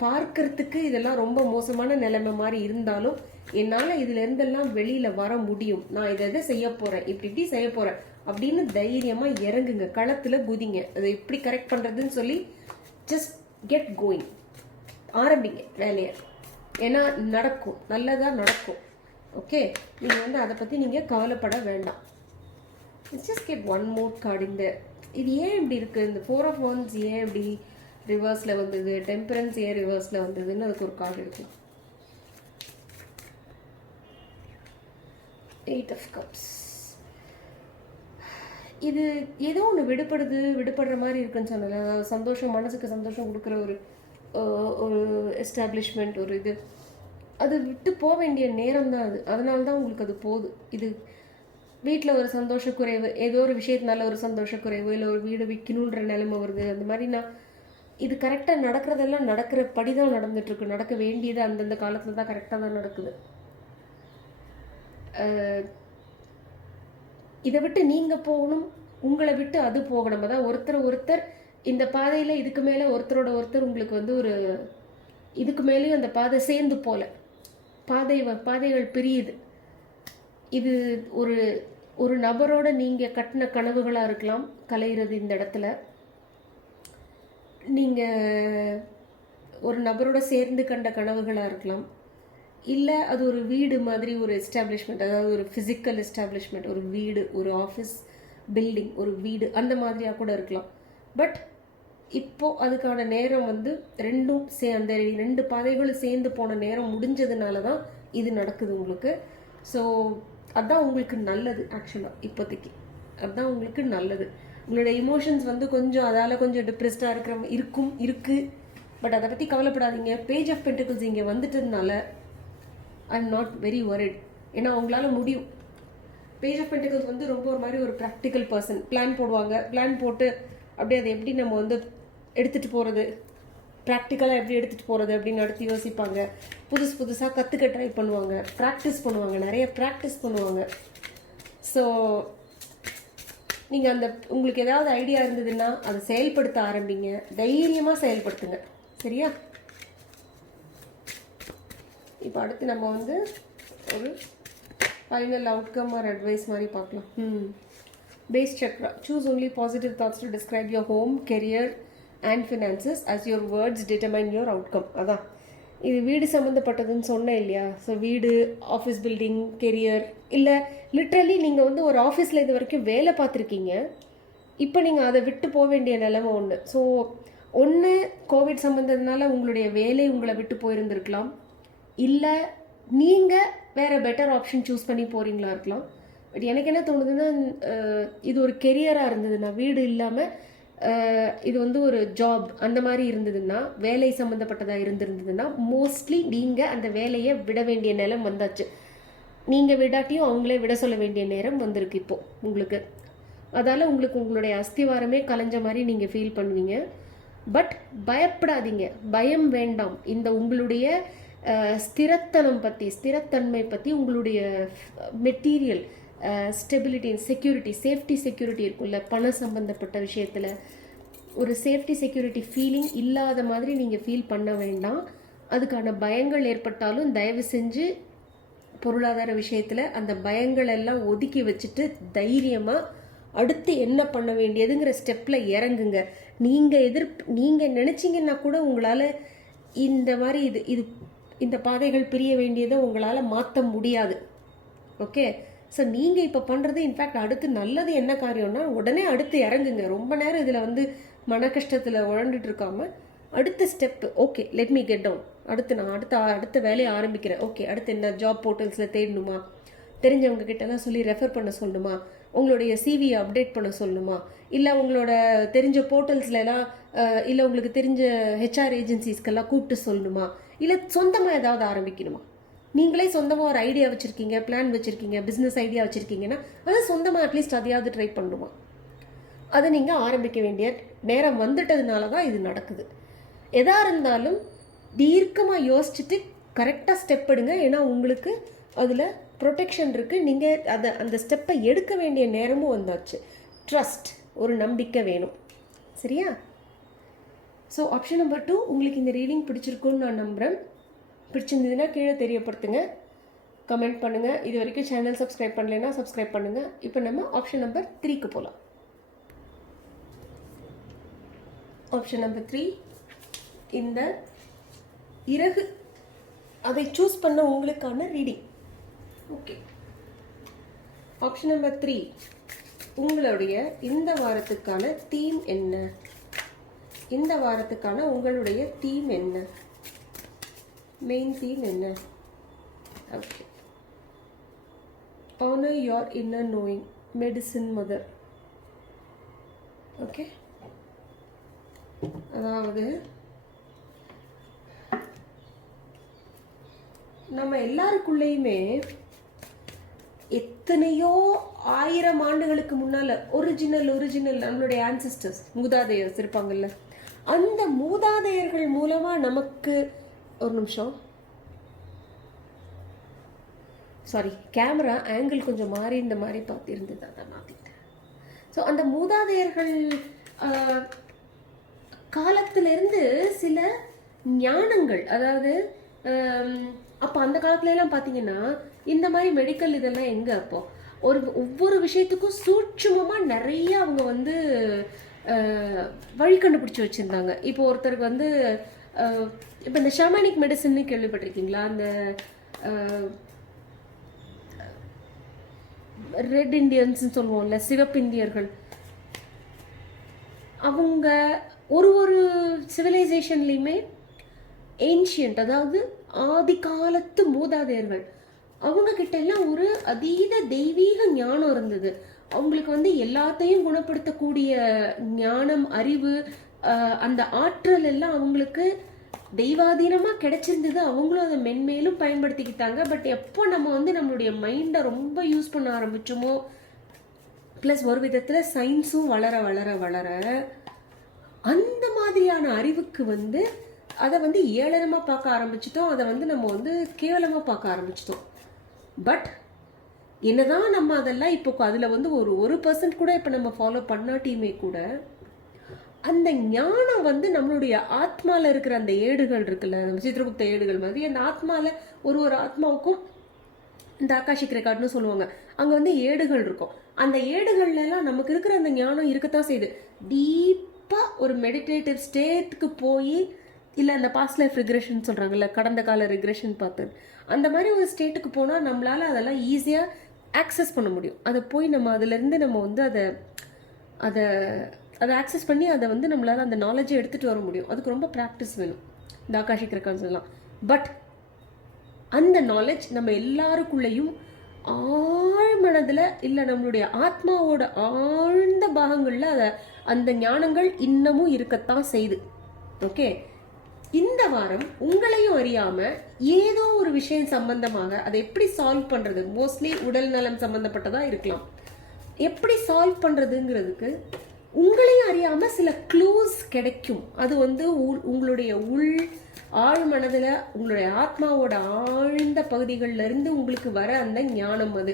பார்க்கறதுக்கு இதெல்லாம் ரொம்ப மோசமான நிலைமை மாதிரி இருந்தாலும் என்னால் இதுலேருந்தெல்லாம் வெளியில் வர முடியும், நான் இதை செய்ய போகிறேன், இப்படி செய்ய போகிறேன் அப்படின்னு தைரியமாக இறங்குங்க, களத்தில் குதிங்க. அதை எப்படி கரெக்ட் பண்ணுறதுன்னு சொல்லி ஜஸ்ட் கெட் கோயிங், ஆரம்பிங்க வேலையை. ஏன்னா நடக்கும், நல்லதாக நடக்கும். ஓகே? நீங்கள் வந்து அதை பற்றி நீங்கள் கவலைப்பட வேண்டாம். Just get one more card. இது ஏன் இப்படி இருக்குது, இந்த 4 of Wands ஏன் இப்படி ரிவர்ஸில் வந்தது, டெம்பரன்ஸ் ஏன் ரிவர்ஸில் வந்ததுன்னு அதுக்கு ஒரு கார்டு எடுக்கலாம். 8 of Cups. இது ஏதோ ஒன்று விடுபடுற மாதிரி இருக்குன்னு சொன்னல. அதாவது சந்தோஷம், மனசுக்கு சந்தோஷம் கொடுக்குற ஒரு எஸ்டாப்ளிஷ்மெண்ட், ஒரு இது, அது விட்டு போக வேண்டிய நேரம் தான் அது. அதனால தான் உங்களுக்கு அது போகுது. இது வீட்டில் ஒரு சந்தோஷக்குறைவு, ஏதோ ஒரு விஷயத்தினால ஒரு சந்தோஷக்குறைவு, இல்லை ஒரு வீடு விற்கணுன்ற நிலைமை வருது. அந்த மாதிரி இது கரெக்டாக நடக்கிறதெல்லாம் நடக்கிற படி தான் நடந்துட்டுருக்கு. நடக்க வேண்டியது அந்தந்த காலத்தில் தான் கரெக்டாக தான் நடக்குது. இதை விட்டு நீங்கள் போகணும், உங்களை விட்டு அது போகணும். அதான் ஒருத்தர் இந்த பாதையில் இதுக்கு மேலே ஒருத்தரோட ஒருத்தர் உங்களுக்கு வந்து ஒரு இதுக்கு மேலேயும் அந்த பாதை சேர்ந்து போல பாதைகள் பிரியுது. இது ஒரு நபரோட நீங்கள் கட்டின கனவுகளாக இருக்கலாம் கலையிறது. இந்த இடத்துல நீங்கள் ஒரு நபரோட சேர்ந்து கண்ட கனவுகளாக இருக்கலாம், இல்லை அது ஒரு வீடு மாதிரி ஒரு எஸ்டாப்ளிஷ்மெண்ட், அதாவது ஒரு ஃபிசிக்கல் எஸ்டாப்ளிஷ்மெண்ட், ஒரு வீடு, ஒரு ஆஃபீஸ் பில்டிங், ஒரு வீடு, அந்த மாதிரியாக கூட இருக்கலாம். பட் இப்போது அதுக்கான நேரம் வந்து அந்த 2 பாதைகளும் சேர்ந்து போன நேரம் முடிஞ்சதுனால தான் இது நடக்குது உங்களுக்கு. ஸோ அதுதான் உங்களுக்கு நல்லது. ஆக்சுவலாக இப்போதைக்கு அதுதான் உங்களுக்கு நல்லது. உங்களோட இமோஷன்ஸ் வந்து கொஞ்சம் அதால் கொஞ்சம் டிப்ரெஸ்டாக இருக்குது. பட் அதை பற்றி கவலைப்படாதீங்க. பேஜ் ஆஃப் பென்டிகிள்ஸ் இங்கே வந்துட்டதுனால I am not very worried. ஏன்னா உங்களால் முடியும். பேஜ் ஆஃப் பென்டிகிள்ஸ் வந்து ரொம்ப ஒரு மாதிரி ஒரு ப்ராக்டிக்கல் பர்சன். பிளான் போடுவாங்க, பிளான் போட்டு அப்படியே அதை எப்படி நம்ம வந்து எடுத்துகிட்டு போகிறது, ப்ராக்டிக்கலாக எப்படி எடுத்துகிட்டு போகிறது அப்படின்னு அடுத்து யோசிப்பாங்க. புதுசாக கற்றுக்க ட்ரை பண்ணுவாங்க, ப்ராக்டிஸ் பண்ணுவாங்க, நிறைய ப்ராக்டிஸ் பண்ணுவாங்க. ஸோ நீங்கள் உங்களுக்கு ஏதாவது ஐடியா இருந்ததுன்னா அதை செயல்படுத்த ஆரம்பிங்க, தைரியமாக செயல்படுத்துங்க. சரியா? இப்போ அடுத்து நம்ம வந்து ஒரு ஃபைனல் அவுட்கம் ஆர் அட்வைஸ் மாதிரி பார்க்கலாம். Base chakra. Choose only positive thoughts to describe your home, career and finances as your words determine your outcome. அதான் இது வீடு சம்மந்தப்பட்டதுன்னு சொன்னேன் இல்லையா? ஸோ வீடு, ஆஃபீஸ் பில்டிங், கெரியர், இல்லை லிட்ரலி நீங்கள் வந்து ஒரு ஆஃபீஸில் இது வரைக்கும் வேலை பார்த்துருக்கீங்க, இப்போ நீங்கள் அதை விட்டு போக வேண்டிய நிலைமை ஒன்று. ஸோ ஒன்று கோவிட் சம்மந்ததுனால உங்களுடைய வேலை உங்களை விட்டு போயிருந்துருக்கலாம், இல்லை நீங்கள் வேறு பெட்டர் ஆப்ஷன் சூஸ் பண்ணி போகிறீங்களா இருக்கலாம். பட் எனக்கு என்ன தோணுதுன்னா, இது ஒரு கெரியராக இருந்ததுன்னா, வீடு இல்லாமல் இது வந்து ஒரு ஜாப் அந்த மாதிரி இருந்ததுன்னா, வேலை சம்மந்தப்பட்டதாக இருந்திருந்ததுன்னா மோஸ்ட்லி நீங்கள் அந்த வேலையை விட வேண்டிய நேரம் வந்தாச்சு. நீங்கள் விடாட்டியும் அவங்களே விட சொல்ல வேண்டிய நேரம் வந்திருக்கு இப்போது உங்களுக்கு. அதால் உங்களுக்கு உங்களுடைய அஸ்திவாரமே கலைஞ்ச மாதிரி நீங்கள் ஃபீல் பண்ணுவீங்க. பட் பயப்படாதீங்க, பயம் வேண்டாம். இந்த உங்களுடைய ஸ்திரத்தன்மை பற்றி, உங்களுடைய material stability, security, safety security இருக்குல்ல, பணம் சம்பந்தப்பட்ட விஷயத்தில் ஒரு சேஃப்டி செக்யூரிட்டி ஃபீலிங் இல்லாத மாதிரி நீங்கள் ஃபீல் பண்ண வேண்டாம். அதுக்கான பயங்கள் ஏற்பட்டாலும் தயவு செஞ்சு பொருளாதார விஷயத்தில் அந்த பயங்கள் எல்லாம் ஒதுக்கி வச்சுட்டு தைரியமாக அடுத்து என்ன பண்ண வேண்டியதுங்கிற ஸ்டெப்பில் இறங்குங்க. நீங்கள் நினச்சிங்கன்னா கூட உங்களால் இந்த மாதிரி இந்த பாதைகள் பிரிய வேண்டியதை உங்களால் மாற்ற முடியாது. ஓகே, ஸோ நீங்கள் இப்போ பண்ணுறது இன்ஃபேக்ட் அடுத்து நல்லது என்ன காரியம்னா உடனே அடுத்து இறங்குங்க. ரொம்ப நேரம் இதில் மன கஷ்டத்தில் உழண்டுட்டு இருக்காம அடுத்த step, okay let me get down, நான் அடுத்த வேலையை ஆரம்பிக்கிறேன். ஓகே, அடுத்து என்ன ஜாப் போர்ட்டல்ஸில் தேடணுமா, தெரிஞ்சவங்க கிட்டலாம் சொல்லி ரெஃபர் பண்ண சொல்லணுமா, உங்களுடைய சிவியை அப்டேட் பண்ண சொல்லணுமா, இல்லை உங்களோட தெரிஞ்ச போர்ட்டல்ஸ்லாம் இல்லை உங்களுக்கு தெரிஞ்ச ஹெச்ஆர் ஏஜென்சிஸ்க்கெல்லாம் கூப்பிட்டு சொல்லணுமா, இல்லை சொந்தமாக ஏதாவது ஆரம்பிக்கணுமா? நீங்களே சொந்தமாக ஒரு ஐடியா வச்சுருக்கீங்க, பிளான் வச்சுருக்கீங்க, பிஸ்னஸ் ஐடியா வச்சுருக்கீங்கன்னா அதை சொந்தமாக அட்லீஸ்ட் அதையாவது ட்ரை பண்ணணுமா? அதை நீங்கள் ஆரம்பிக்க வேண்டிய நேரம் வந்துட்டதுனால தான் இது நடக்குது. எதாக இருந்தாலும் தீர்க்கமாக யோசிச்சுட்டு கரெக்டாக ஸ்டெப் எடுங்க. ஏன்னா உங்களுக்கு அதில் ப்ரொடெக்ஷன் இருக்குது. நீங்கள் அந்த ஸ்டெப்பை எடுக்க வேண்டிய நேரமும் வந்தாச்சு. ட்ரஸ்ட், ஒரு நம்பிக்கை வேணும். சரியா? ஸோ ஆப்ஷன் நம்பர் 2 உங்களுக்கு இந்த ரீடிங் பிடிச்சிருக்குன்னு நான் நம்புகிறேன். பிடிச்சிருந்ததுன்னா கீழே தெரியப்படுத்துங்க, கமெண்ட் பண்ணுங்கள். இது வரைக்கும் சேனல் சப்ஸ்கிரைப் பண்ணலைன்னா சப்ஸ்கிரைப் பண்ணுங்கள். இப்போ நம்ம ஆப்ஷன் நம்பர் 3க்கு போகலாம். ஆப்ஷன் நம்பர் 3, இந்த இறகு அதை சூஸ் பண்ண உங்களுக்கான ரீடிங். ஓகே, ஆப்ஷன் நம்பர் 3, உங்களுடைய இந்த வாரத்துக்கான தீம் என்ன? இந்த வாரத்துக்கான உங்களுடைய தீம் என்ன? மெயின் தீம் என்ன? Okay, honor your inner knowing, medicine mother. Okay, அதாவது நம்ம எல்லாருக்குள்ளேயுமே எத்தனையோ 1000 ஆண்டுகளுக்கு முன்னால் ஒரிஜினல் நம்மளுடைய ஆன்சிஸ்டர்ஸ், மூதாதையர்ஸ் இருப்பாங்கல்ல, அந்த மூதாதையர்கள் மூலமாக நமக்கு ஒரு நிமிஷம், சாரி கேமரா ஆங்கிள் கொஞ்சம் மாறி இந்த மாதிரி பார்த்திருந்தது, அதை மாற்றிட்டேன். ஸோ அந்த மூதாதையர்கள் காலத்திலிருந்து சில ஞானங்கள், அதாவது அப்போ அந்த காலத்துலலாம் பார்த்தீங்கன்னா இந்த மாதிரி மெடிக்கல் இதெல்லாம் எங்கே? அப்போ ஒவ்வொரு விஷயத்துக்கும் சூட்சுமமாக நிறைய அவங்க வழி கண்டுபிடிச்சி வச்சுருந்தாங்க. இப்போ ஒருத்தருக்கு இப்போ இந்த ஷாமனிக் மெடிசன்னு கேள்விப்பட்டிருக்கீங்களா? அந்த ரெட் இண்டியன்ஸ்ன்னு சொல்லுவோம்ல, சிவப்பு இந்தியர்கள், அவங்க ஒரு சிவிலைசேஷன்லேயுமே ஏன்ஷியன்ட், அதாவது ஆதி காலத்து மூதாதையர்கள், அவங்க கிட்ட எல்லாம் ஒரு அதீத தெய்வீக ஞானம் இருந்தது. அவங்களுக்கு எல்லாத்தையும் குணப்படுத்தக்கூடிய ஞானம், அறிவு, அந்த ஆற்றல் எல்லாம் அவங்களுக்கு தெய்வாதீனமாக கிடைச்சிருந்தது. அவங்களும் அதை மென்மேலும் பயன்படுத்திக்கிட்டாங்க. பட் எப்போ நம்ம நம்மளுடைய மைண்டை ரொம்ப யூஸ் பண்ண ஆரம்பிச்சோமோ, ப்ளஸ் ஒரு விதத்தில் சயின்ஸும் வளர வளர வளர அந்த மாதிரியான அறிவுக்கு அதை ஏளனமாக பார்க்க ஆரம்பிச்சிட்டோம். அதை நம்ம கேவலமாக பார்க்க ஆரம்பிச்சிட்டோம். பட் என்னதான் நம்ம அதெல்லாம் இப்போ அதில் ஒரு 1% கூட இப்போ நம்ம ஃபாலோ பண்ணாட்டியுமே கூட அந்த ஞானம் நம்மளுடைய ஆத்மாவில் இருக்கிற அந்த ஏடுகள் இருக்குல்ல, நம்ம சித்திரகுப்த ஏடுகள் மாதிரி, அந்த ஆத்மாவில் ஒரு ஆத்மாவுக்கும் இந்த ஆகாஷிக் ரெக்கார்ட்னு சொல்லுவாங்க, அங்கே ஏடுகள் இருக்கும். அந்த ஏடுகள்லாம் நமக்கு இருக்கிற அந்த ஞானம் இருக்கத்தான் செய்யுது. டீப்பாக ஒரு மெடிடேட்டிவ் ஸ்டேட்டுக்கு போய், இல்லை அந்த பாஸ்ட் லைஃப் ரிக்ரெஷன் சொல்கிறாங்கல்ல, கடந்த கால ரிக்ரெஷன் பார்த்து, அந்த மாதிரி ஒரு ஸ்டேட்டுக்கு போனால் நம்மளால் அதெல்லாம் ஈஸியாக ஆக்சஸ் பண்ண முடியும். அதை போய் நம்ம அதிலேருந்து நம்ம அதை ஆக்சஸ் பண்ணி அதை நம்மளால் அந்த நாலேஜை எடுத்துகிட்டு வர முடியும். அதுக்கு ரொம்ப ப்ராக்டிஸ் வேணும், இந்த ஆகாஷிக் ரெக்கார்ட்ஸ் எல்லாம். பட் அந்த நாலேஜ் நம்ம எல்லாருக்குள்ளேயும் ஆழ்மனதில், இல்லை நம்மளுடைய ஆத்மாவோட ஆழ்ந்த பாகங்களில் அந்த ஞானங்கள் இன்னமும் இருக்கத்தான் செய்யுது. ஓகே, இந்த வாரம் உங்களையும் அறியாமல் ஏதோ ஒரு விஷயம் சம்பந்தமாக அதை எப்படி சால்வ் பண்ணுறது, மோஸ்ட்லி உடல் நலம் சம்மந்தப்பட்டதாக இருக்கலாம், எப்படி சால்வ் பண்ணுறதுங்கிறதுக்கு உங்களையும் அறியாமல் சில க்ளூஸ் கிடைக்கும். அது உங்களுடைய ஆழ் மனதில், உங்களுடைய ஆத்மாவோட ஆழ்ந்த பகுதிகளில் இருந்து உங்களுக்கு வர அந்த ஞானம், அது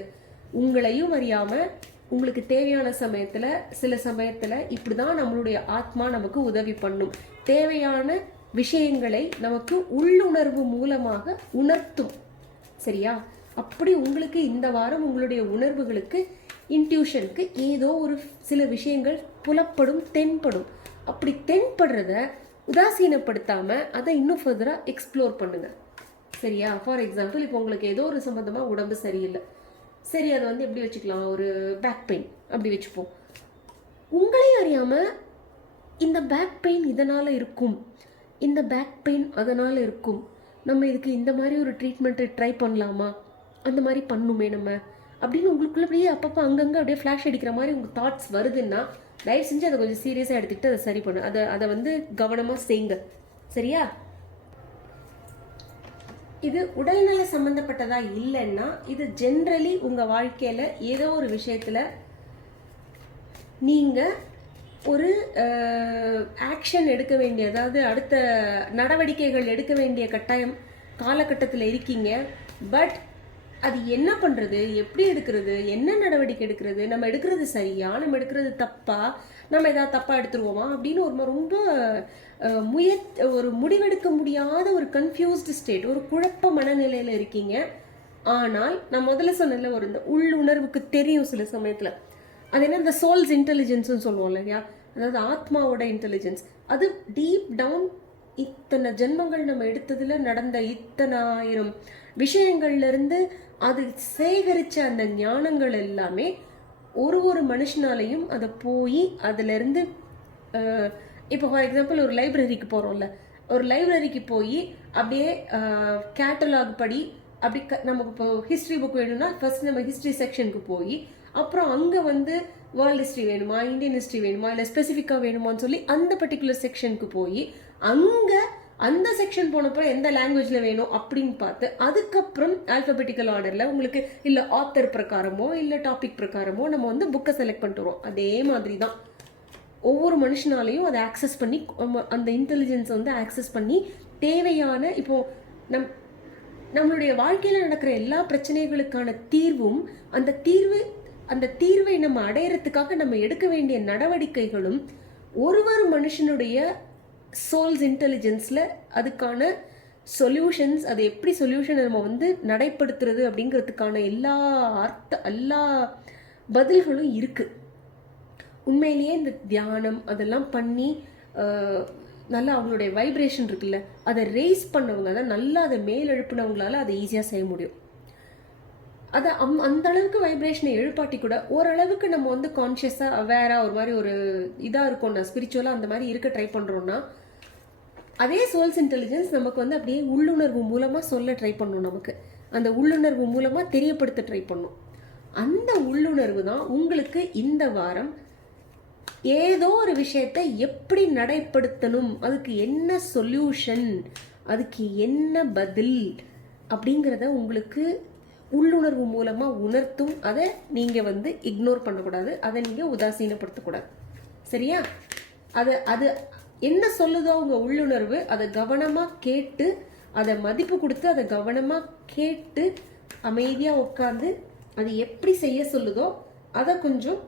உங்களையும் அறியாமல் உங்களுக்கு தேவையான சமயத்தில், சில சமயத்தில் இப்படி தான் நம்மளுடைய ஆத்மா நமக்கு உதவி பண்ணும். தேவையான விஷயங்களை நமக்கு உள்ளுணர்வு மூலமாக உணர்த்தும். சரியா? அப்படி உங்களுக்கு இந்த வாரம் உங்களுடைய உணர்வுகளுக்கு, இன்ட்யூஷனுக்கு ஏதோ ஒரு சில விஷயங்கள் புலப்படும், தென்படும். அப்படி தென்படுறத உதாசீனப்படுத்தாம அதை இன்னும் ஃபர்தரா எக்ஸ்ப்ளோர் பண்ணுங்க. சரியா? ஃபார் எக்ஸாம்பிள், இப்போ உங்களுக்கு ஏதோ ஒரு சம்பந்தமா உடம்பு சரியில்லை. சரி, அதை வந்து எப்படி வச்சுக்கலாம், ஒரு பேக் பெயின் அப்படி வச்சுப்போம். உங்களையும் அறியாம இந்த பேக் பெயின் இதனால இருக்கும், இந்த பேக் பெயின் அதனால இருக்கும், நம்ம இதுக்கு இந்த மாதிரி ஒரு ட்ரீட்மெண்ட்டை ட்ரை பண்ணலாமா, அந்த மாதிரி பண்ணுமே நம்ம அப்படின்னு உங்களுக்குள்ள அப்படியே அப்பப்போ அங்கங்கே அப்படியே ஃப்ளாஷ் அடிக்கிற மாதிரி உங்கள் தாட்ஸ் வருதுன்னா தயவு செஞ்சு அதை கொஞ்சம் சீரியஸாக எடுத்துக்கிட்டு அதை சரி பண்ணு. அதை வந்து கவனமாக செய்யுங்க. சரியா? இது உடல்நல சம்மந்தப்பட்டதா இல்லைன்னா இது ஜென்ரலி உங்கள் வாழ்க்கையில் ஏதோ ஒரு விஷயத்தில் நீங்கள் ஒரு ஆக்ஷன் எடுக்க வேண்டிய, அதாவது அடுத்த நடவடிக்கைகள் எடுக்க வேண்டிய கட்டாயம் காலகட்டத்தில் இருக்கீங்க. பட் அது என்ன பண்ணுறது, எப்படி எடுக்கிறது, என்ன நடவடிக்கை எடுக்கிறது, நம்ம எடுக்கிறது சரியா, நம்ம எடுக்கிறது தப்பா, நம்ம ஏதாவது தப்பாக எடுத்துருவோமா அப்படின்னு ரொம்ப ஒரு முடிவெடுக்க முடியாத ஒரு கன்ஃபியூஸ்டு ஸ்டேட், ஒரு குழப்ப மனநிலையில் இருக்கீங்க. ஆனால் நான் முதல்ல சொன்னல, ஒரு இந்த உள்ளுணர்வுக்கு தெரியும் சில சமயத்தில். அது என்ன, இந்த சோல்ஸ் இன்டெலிஜென்ஸ்னு சொல்லுவோம் இல்லையா, அதாவது ஆத்மாவோட இன்டெலிஜென்ஸ். அது டீப் டவுன் இத்தனை ஜென்மங்கள் நம்ம எடுத்ததில் நடந்த இத்தனை ஆயிரம் விஷயங்கள்லேருந்து அது சேகரித்த அந்த ஞானங்கள் எல்லாமே ஒரு மனுஷனாலையும் அதை போய் அதிலிருந்து இப்போ ஃபார் எக்ஸாம்பிள் ஒரு லைப்ரரிக்கு போகிறோம்ல, ஒரு லைப்ரரிக்கு போய் அப்படியே கேட்டலாக் படி அப்படி நமக்கு இப்போ ஹிஸ்ட்ரி புக் வேணும்னா ஃபர்ஸ்ட் நம்ம ஹிஸ்ட்ரி செக்ஷனுக்கு போய் அப்புறம் அங்கே வந்து வேர்ல்டு ஹிஸ்ட்ரி வேணுமா, இந்தியன் ஹிஸ்ட்ரி வேணுமா, இல்லை ஸ்பெசிஃபிக்காக வேணுமான்னு சொல்லி அந்த பர்டிகுலர் செக்ஷனுக்கு போய் அங்கே அந்த செக்ஷன் போனப்போ எந்த லாங்குவேஜில் வேணும் அப்படின்னு பார்த்து அதுக்கப்புறம் ஆல்ஃபபெட்டிக்கல் ஆர்டரில் உங்களுக்கு இல்லை ஆத்தர் பிரகாரமோ இல்லை டாபிக் பிரகாரமோ நம்ம வந்து புக்கை செலக்ட் பண்ணிட்டு வரோம். அதே மாதிரி தான் ஒவ்வொரு மனுஷனாலையும் அதை ஆக்சஸ் பண்ணி அந்த இன்டெலிஜென்ஸை வந்து ஆக்சஸ் பண்ணி தேவையான, இப்போது நம்மளுடைய வாழ்க்கையில் நடக்கிற எல்லா பிரச்சனைகளுக்கான தீர்வும் அந்த தீர்வை நம்ம அடையிறதுக்காக நம்ம எடுக்க வேண்டிய நடவடிக்கைகளும் ஒரு மனுஷனுடைய சோல்ஸ் இன்டெலிஜென்ஸில் அதுக்கான சொல்யூஷன்ஸ், அது எப்படி சொல்யூஷனை நம்ம வந்து நடைப்படுத்துறது அப்படிங்கிறதுக்கான எல்லா பதில்களும் இருக்குது. உண்மையிலேயே இந்த தியானம் அதெல்லாம் பண்ணி நல்லா அவங்களுடைய வைப்ரேஷன் இருக்குல்ல, அதை ரேஸ் பண்ணவங்க, அதை நல்லா அதை மேல் எழுப்பினவங்களால அதை ஈஸியாக செய்ய முடியும். அதை அந்த அளவுக்கு வைப்ரேஷனை எழுப்பாட்டி கூட ஓரளவுக்கு நம்ம வந்து கான்ஷியஸாக அவேராக ஒரு மாதிரி ஒரு இதாக இருக்கோம்னா, ஸ்பிரிச்சுவலாக அந்த மாதிரி இருக்க ட்ரை பண்ணுறோன்னா அதே சோல்ஸ் இன்டெலிஜென்ஸ் நமக்கு வந்து அப்படியே உள்ளுணர்வு மூலமாக சொல்ல ட்ரை பண்ணும், நமக்கு அந்த உள்ளுணர்வு மூலமாக தெரியப்படுத்த ட்ரை பண்ணும். அந்த உள்ளுணர்வு தான் உங்களுக்கு இந்த வாரம் ஏதோ ஒரு விஷயத்தை எப்படி நடைப்படுத்தணும், அதுக்கு என்ன சொல்யூஷன், அதுக்கு என்ன பதில் அப்படிங்கிறத உங்களுக்கு உள்ளுணர்வு மூலமாக உணர்த்தும். அதை நீங்கள் வந்து இக்னோர் பண்ணக்கூடாது, அதை நீங்கள் உதாசீனப்படுத்தக்கூடாது. சரியா? அது என்ன சொல்லுதோ உங்கள் உள்ளுணர்வு, அதை கவனமாக கேட்டு, அதை மதிப்பு கொடுத்து அதை கவனமாக கேட்டு அமைதியாக உட்காந்து அது எப்படி செய்ய சொல்லுதோ அதை கொஞ்சம்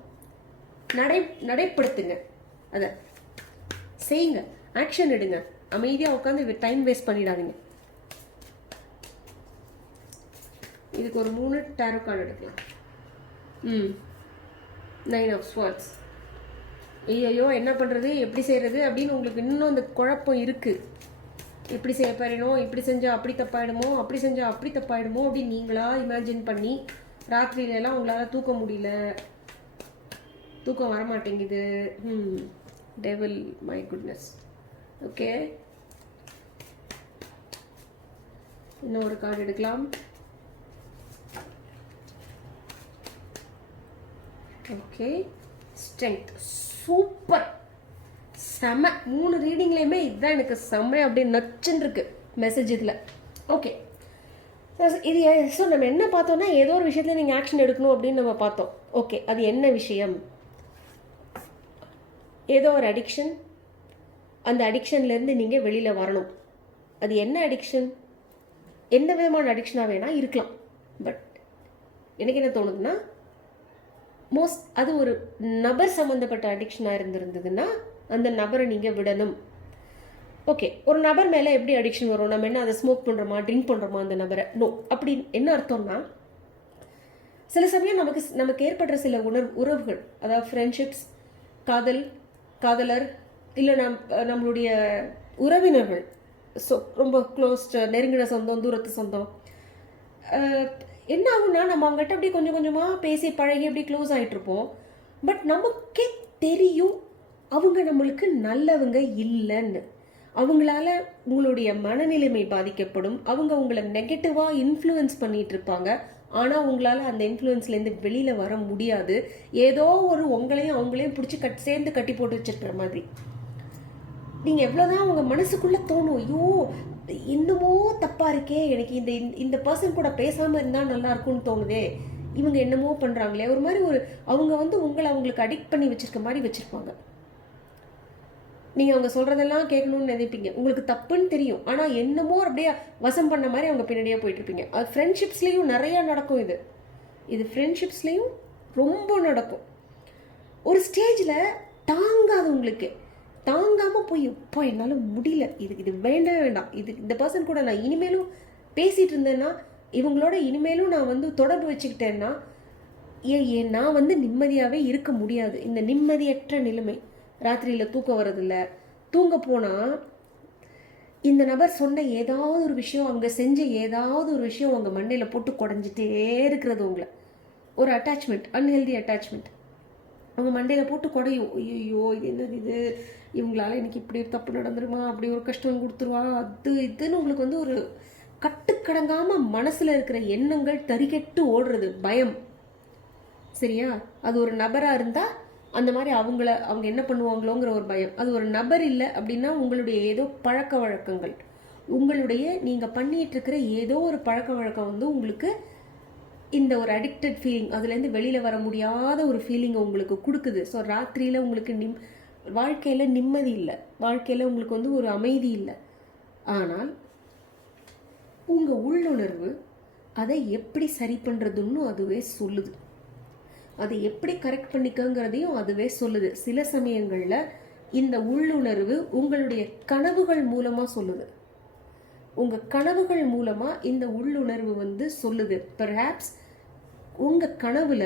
நடைப்படுத்துங்க, அதை செய்யுங்க, ஆக்ஷன் எடுங்க. அமைதியாக உட்காந்து டைம் வேஸ்ட் பண்ணிடாதீங்க. இதுக்கு ஒரு 3 டேரோ கார்டு எடுக்கலாம். 9 of Swords. ஐயோ என்ன பண்ணுறது, எப்படி செய்கிறது அப்படின்னு உங்களுக்கு இன்னும் அந்த குழப்பம் இருக்குது. எப்படி செய்ய போறேனோ, இப்படி செஞ்சால் அப்படி தப்பாயிடுமோ, அப்படி செஞ்சால் அப்படி தப்பாயிடுமோ அப்படின்னு நீங்களா இமேஜின் பண்ணி ராத்திரியிலலாம் உங்களால் தூக்க முடியல, தூக்கம் வரமாட்டேங்குது. Devil, my goodness. ஓகே, இன்னும் ஒரு கார்டு எடுக்கலாம். Okay, strength. சூப்பர், செம. 3 ரீடிங்லேயுமே இதுதான் எனக்கு செம்ம அப்படியே நச்சுன்னு இருக்கு மெசேஜ் இதில். ஓகே, இது ஸோ நம்ம என்ன பார்த்தோம்னா ஏதோ ஒரு விஷயத்தில் நீங்கள் ஆக்ஷன் எடுக்கணும் அப்படின்னு நம்ம பார்த்தோம். ஓகே, அது என்ன விஷயம்? ஏதோ ஒரு அடிக்ஷன், அந்த அடிக்ஷன்லேருந்து நீங்கள் வெளியில் வரணும். அது என்ன அடிக்ஷன், எந்த விதமான அடிக்ஷனாக வேணால் இருக்கலாம். பட் எனக்கு என்ன தோணுதுன்னா, அது ஒரு நபர் சம்மந்தப்பட்ட அடிக்ஷனாக இருந்திருந்ததுன்னா அந்த நபரை நீங்கள் விடணும். ஓகே, ஒரு நபர் மேலே எப்படி அடிக்ஷன் வரும்? நம்ம என்ன அதை ஸ்மோக் பண்ணுறோமா, ட்ரிங்க் பண்ணுறோமா அந்த நபரை? நோ. அப்படி என்ன அர்த்தம்னா, சில சமயம் நமக்கு ஏற்படுற சில உறவுகள், அதாவது ஃப்ரெண்ட்ஷிப்ஸ், காதல், காதலர், இல்லை நம்மளுடைய உறவினர்கள், ஸோ ரொம்ப க்ளோஸ்ட், நெருங்கின சொந்தம், தூரத்து சொந்தம், என்ன ஆகும்னா நம்ம அவங்ககிட்ட அப்படியே கொஞ்சம் கொஞ்சமாக பேசி பழகி அப்படி க்ளோஸ் ஆகிட்ருப்போம். பட் நமக்கே தெரியும் அவங்க நம்மளுக்கு நல்லவங்க இல்லைன்னு. அவங்களால உங்களுடைய மனநிலைமை பாதிக்கப்படும். அவங்க உங்களை நெகட்டிவாக இன்ஃப்ளூயன்ஸ் பண்ணிட்டு இருப்பாங்க. ஆனால் உங்களால் அந்த இன்ஃப்ளூயன்ஸ்லேருந்து வெளியில் வர முடியாது. ஏதோ ஒரு உங்களையும் அவங்களையும் பிடிச்சி சேர்ந்து கட்டி போட்டு வச்சிருக்கிற மாதிரி. நீங்கள் எவ்வளோதான் உங்கள் மனசுக்குள்ளே தோணும், ஐயோ இன்னமோ தப்பாக இருக்கே, எனக்கு இந்த பர்சன் கூட பேசாமல் இருந்தால் நல்லா இருக்கும்னு தோணுதே, இவங்க என்னமோ பண்ணுறாங்களே, ஒரு மாதிரி அவங்க உங்களை அவங்களுக்கு அடிக்ட் பண்ணி வச்சிருக்க மாதிரி வச்சுருப்பாங்க. நீங்கள் அவங்க சொல்கிறதெல்லாம் கேட்கணும்னு நினைப்பீங்க. உங்களுக்கு தப்புன்னு தெரியும், ஆனால் என்னமோ அப்படியே வசம் பண்ண மாதிரி அவங்க பின்னாடியே போயிட்டுருப்பீங்க. அது ஃப்ரெண்ட்ஷிப்ஸ்லேயும் நிறையா நடக்கும். இது ஃப்ரெண்ட்ஷிப்ஸ்லேயும் ரொம்ப நடக்கும். ஒரு ஸ்டேஜில் தாங்காது, உங்களுக்கு தாங்காமல் போய் எப்போ என்னால் முடியல, இது வேண்டவே வேண்டாம், இந்த பர்சன் கூட நான் இனிமேலும் பேசிகிட்டு இருந்தேன்னா, இவங்களோட இனிமேலும் நான் தொடர்பு வச்சுக்கிட்டேன்னா நான் நிம்மதியாகவே இருக்க முடியாது. இந்த நிம்மதியற்ற நிலைமை, ராத்திரியில் தூக்கம் வர்றதில்ல, தூங்க போனால் இந்த நபர் சொன்ன ஏதாவது ஒரு விஷயம், அவங்க செஞ்ச ஏதாவது ஒரு விஷயம் அவங்க மண்டையில் போட்டு குடஞ்சிட்டே இருக்கிறது. உங்களை ஒரு அட்டாச்மெண்ட், அன்ஹெல்தி அட்டாச்மெண்ட் அவங்க மண்டையில் போட்டு குடையும். ஐயோ இது என்னது, இது இவங்களால எனக்கு இப்படி ஒரு தப்பு நடந்துருமா, அப்படி ஒரு கஷ்டம் கொடுத்துருவா, இதுன்னு உங்களுக்கு ஒரு கட்டுக்கடங்காமல் மனசில் இருக்கிற எண்ணங்கள் தறிகெட்டு ஓடுறது, பயம். சரியா? அது ஒரு நபராக இருந்தால் அந்த மாதிரி அவங்க என்ன பண்ணுவாங்களோங்கிற ஒரு பயம். அது ஒரு நபர் இல்லை அப்படின்னா உங்களுடைய ஏதோ பழக்க வழக்கங்கள், உங்களுடைய நீங்கள் பண்ணிட்டு இருக்கிற ஏதோ ஒரு பழக்க வழக்கம் உங்களுக்கு இந்த ஒரு அடிக்டட் ஃபீலிங், அதுலேருந்து வெளியில் வர முடியாத ஒரு ஃபீலிங்கை உங்களுக்கு கொடுக்குது. ஸோ ராத்திரியில் உங்களுக்கு வாழ்க்கையில் நிம்மதி இல்லை, வாழ்க்கையில் உங்களுக்கு ஒரு அமைதி இல்லை. ஆனால் உங்கள் உள்ளுணர்வு அதை எப்படி சரி பண்ணுறதுன்னு அதுவே சொல்லுது. அதை எப்படி கரெக்ட் பண்ணிக்கங்கிறதையும் அதுவே சொல்லுது. சில சமயங்களில் இந்த உள்ளுணர்வு உங்களுடைய கனவுகள் மூலமாக சொல்லுது. உங்கள் கனவுகள் மூலமாக இந்த உள்ளுணர்வு சொல்லுது. பெர்ஹாப்ஸ் உங்கள் கனவுல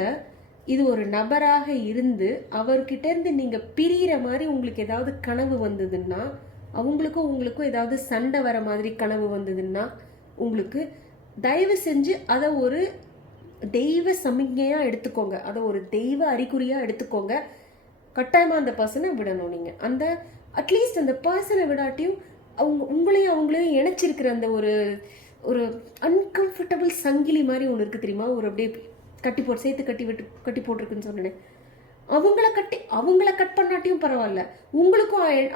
இது ஒரு நபராக இருந்து அவர்கிட்டேருந்து நீங்கள் பிரிகிற மாதிரி உங்களுக்கு ஏதாவது கனவு வந்ததுன்னா, உங்களுக்கும் ஏதாவது சண்டை வர மாதிரி கனவு வந்ததுன்னா, உங்களுக்கு தயவு செஞ்சு அதை ஒரு தெய்வ சமிக்ஞையாக எடுத்துக்கோங்க, அதை ஒரு தெய்வ அறிகுறியாக எடுத்துக்கோங்க. கட்டாயமாக அந்த பர்சனை விடணும். நீங்கள் அட்லீஸ்ட் அந்த பர்சனை விடாட்டியும் அவங்களையும் இணைச்சிருக்கிற அந்த ஒரு அன்கம்ஃபர்டபுள் சங்கிலி மாதிரி ஒன்று இருக்குது தெரியுமா, ஒரு அப்படியே சேர்த்து கட்டி போட்டிருக்குன்னு சொன்னேன். அவங்கள கட் பண்ணாட்டியும் பரவாயில்ல,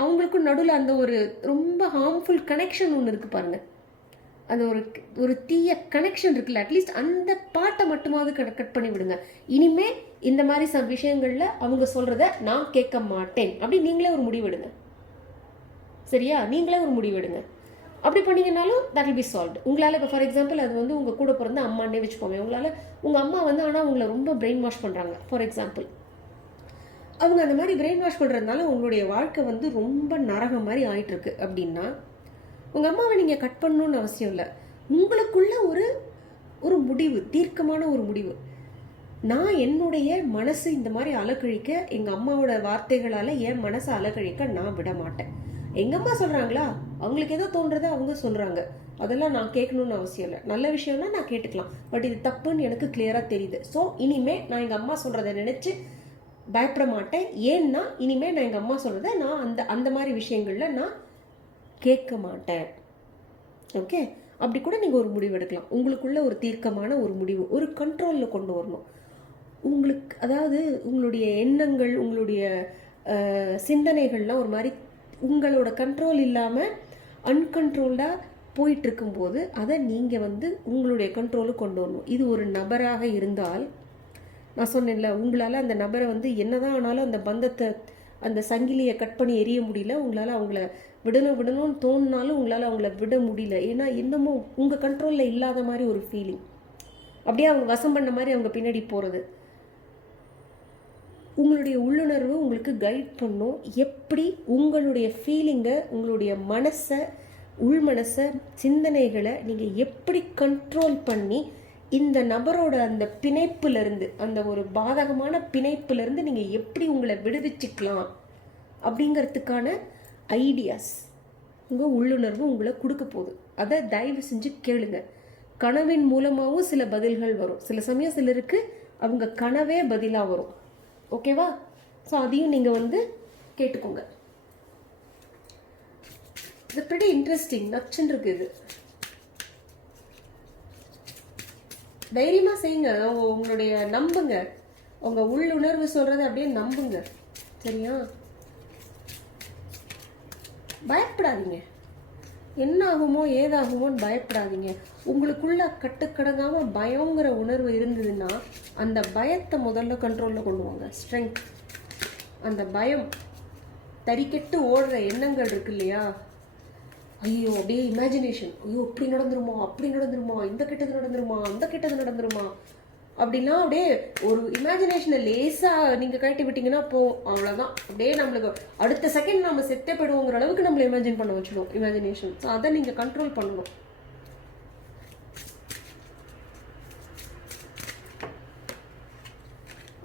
அவங்களுக்கும் நடுவில் அந்த ஒரு ரொம்ப ஹார்ம்ஃபுல் கனெக்ஷன் ஒன்று இருக்குது பாருங்கள். அந்த ஒரு தீய கனெக்ஷன் இருக்குல்ல, அட்லீஸ்ட் அந்த பாட்டை மட்டுமாவது கட் பண்ணி விடுங்க. இனிமே இந்த மாதிரி விஷயங்கள்ல அவங்க சொல்றத நான் கேட்க மாட்டேன் அப்படி நீங்களே ஒரு முடிவெடுங்க. சரியா? நீங்களே ஒரு முடிவெடுங்க. அப்படி பண்ணீங்கன்னாலும் தட் வில் பி சால்வ்ட். உங்களால் இப்போ ஃபார் எக்ஸாம்பிள் அது உங்கள் கூட பிறந்த அம்மானே வச்சுக்கோங்க. உங்களால் உங்கள் அம்மா ஆனால் உங்களை ரொம்ப பிரெயின் வாஷ் பண்ணுறாங்க ஃபார் எக்ஸாம்பிள். அவங்க அந்த மாதிரி பிரெயின் வாஷ் பண்ணுறதுனால உங்களுடைய வாழ்க்கை ரொம்ப நரகம் மாதிரி ஆயிட்டுருக்கு அப்படின்னா, உங்கள் அம்மாவை நீங்கள் கட் பண்ணணுன்னு அவசியம் இல்லை. உங்களுக்குள்ள ஒரு முடிவு, தீர்க்கமான ஒரு முடிவு, நான் என்னுடைய மனசு இந்த மாதிரி அலக்கழிக்க, எங்கள் அம்மாவோட வார்த்தைகளால் என் மனசை அலக்கழிக்க நான் விட மாட்டேன். எங்கள் அம்மா சொல்கிறாங்களா, அவங்களுக்கு ஏதோ தோன்றதை அவங்க சொல்கிறாங்க, அதெல்லாம் நான் கேட்கணும்னு அவசியம் இல்லை. நல்ல விஷயம்னா நான் கேட்டுக்கலாம், பட் இது தப்புன்னு எனக்கு கிளியராக தெரியுது. ஸோ இனிமே நான் எங்கள் அம்மா சொல்கிறத நினச்சி பயப்பட மாட்டேன். ஏன்னா இனிமேல் நான் எங்கள் அம்மா சொல்கிறத நான் அந்த மாதிரி விஷயங்களில் நான் கேட்க மாட்டேன். ஓகே, அப்படி கூட நீங்கள் ஒரு முடிவு எடுக்கலாம். உங்களுக்குள்ள ஒரு தீர்க்கமான ஒரு முடிவு, ஒரு கண்ட்ரோலில் கொண்டு வரணும். உங்களுக்கு அதாவது உங்களுடைய எண்ணங்கள், உங்களுடைய சிந்தனைகள்லாம் ஒரு மாதிரி உங்களோட கண்ட்ரோல் இல்லாமல் அன்கண்ட்ரோல்டாக போயிட்டுருக்கும்போது அதை நீங்கள் உங்களுடைய கண்ட்ரோலுக்கு கொண்டு வரணும். இது ஒரு நபராக இருந்தால், நான் சொன்னேன்ல, உங்களால் அந்த நபரை என்னதான் ஆனாலும் அந்த பந்தத்தை, அந்த சங்கிலியை கட் பண்ணி எரிய முடியல. உங்களால் அவங்கள விடணும்னு தோணுனாலும் உங்களால் அவங்கள விட முடியல. ஏன்னா என்னமோ உங்கள் கண்ட்ரோலில் இல்லாத மாதிரி ஒரு ஃபீலிங், அப்படியே அவங்க வசம் பண்ண மாதிரி அவங்க பின்னாடி போகிறது. உங்களுடைய உள்ளுணர்வு உங்களுக்கு கைட் பண்ணும் எப்படி உங்களுடைய ஃபீலிங்கை, உங்களுடைய மனசை, உள் மனசை, சிந்தனைகளை நீங்கள் எப்படி கண்ட்ரோல் பண்ணி இந்த நபரோட அந்த பிணைப்புலேருந்து, அந்த ஒரு பாதகமான பிணைப்புலேருந்து நீங்கள் எப்படி உங்களை விடுவிச்சுக்கலாம் அப்படிங்கிறதுக்கான ஐடியாஸ் உங்கள் உள்ளுணர்வு உங்களை கொடுக்க போகுது. அதை தயவு செஞ்சு கேளுங்க. கனவின் மூலமாகவும் சில பதில்கள் வரும். சில சமயம் சிலருக்கு அவங்க கனவே பதிலாக வரும். ஓகேவா? ஸோ அதையும் நீங்கள் கேட்டுக்கோங்க. இது pretty இன்ட்ரெஸ்டிங், நச்சுன்னு இருக்கு. இது தைரியமாக செய்யுங்க. உங்களுடைய நம்புங்க, உங்கள் உள்ளுணர்வு சொல்கிறத அப்படியே நம்புங்க. சரியா? பயப்படாதீங்க. என்ன ஆகுமோ ஏதாகுமோன்னு பயப்படாதீங்க. உங்களுக்குள்ள கட்டுக்கடங்காமல் பயங்கிற உணர்வு இருந்ததுன்னா அந்த பயத்தை முதல்ல கண்ட்ரோலில் கொண்டு வாங்க. ஸ்ட்ரென்த். அந்த பயம் தறிக்கெட்டு ஓடுற எண்ணங்கள் இருக்கு இல்லையா, ஐயோ அப்படியே இமேஜினேஷன், ஐயோ இப்படி நடந்துருமா, அப்படி நடந்துருமா, இந்த கெட்டது நடந்துருமா, அந்த கெட்டது நடந்துருமா அப்படிலாம் அப்படியே ஒரு இமேஜினேஷனை லேசாக நீங்கள் கட்டி விட்டீங்கன்னா அவ்வளோதான். அப்படியே நம்மளுக்கு அடுத்த செகண்ட் நம்ம செத்தே போயிடுவோங்கிற அளவுக்கு நம்மளை இமேஜின் பண்ண வச்சிடும் இமேஜினேஷன். ஸோ அதை நீங்கள் கண்ட்ரோல் பண்ணணும்.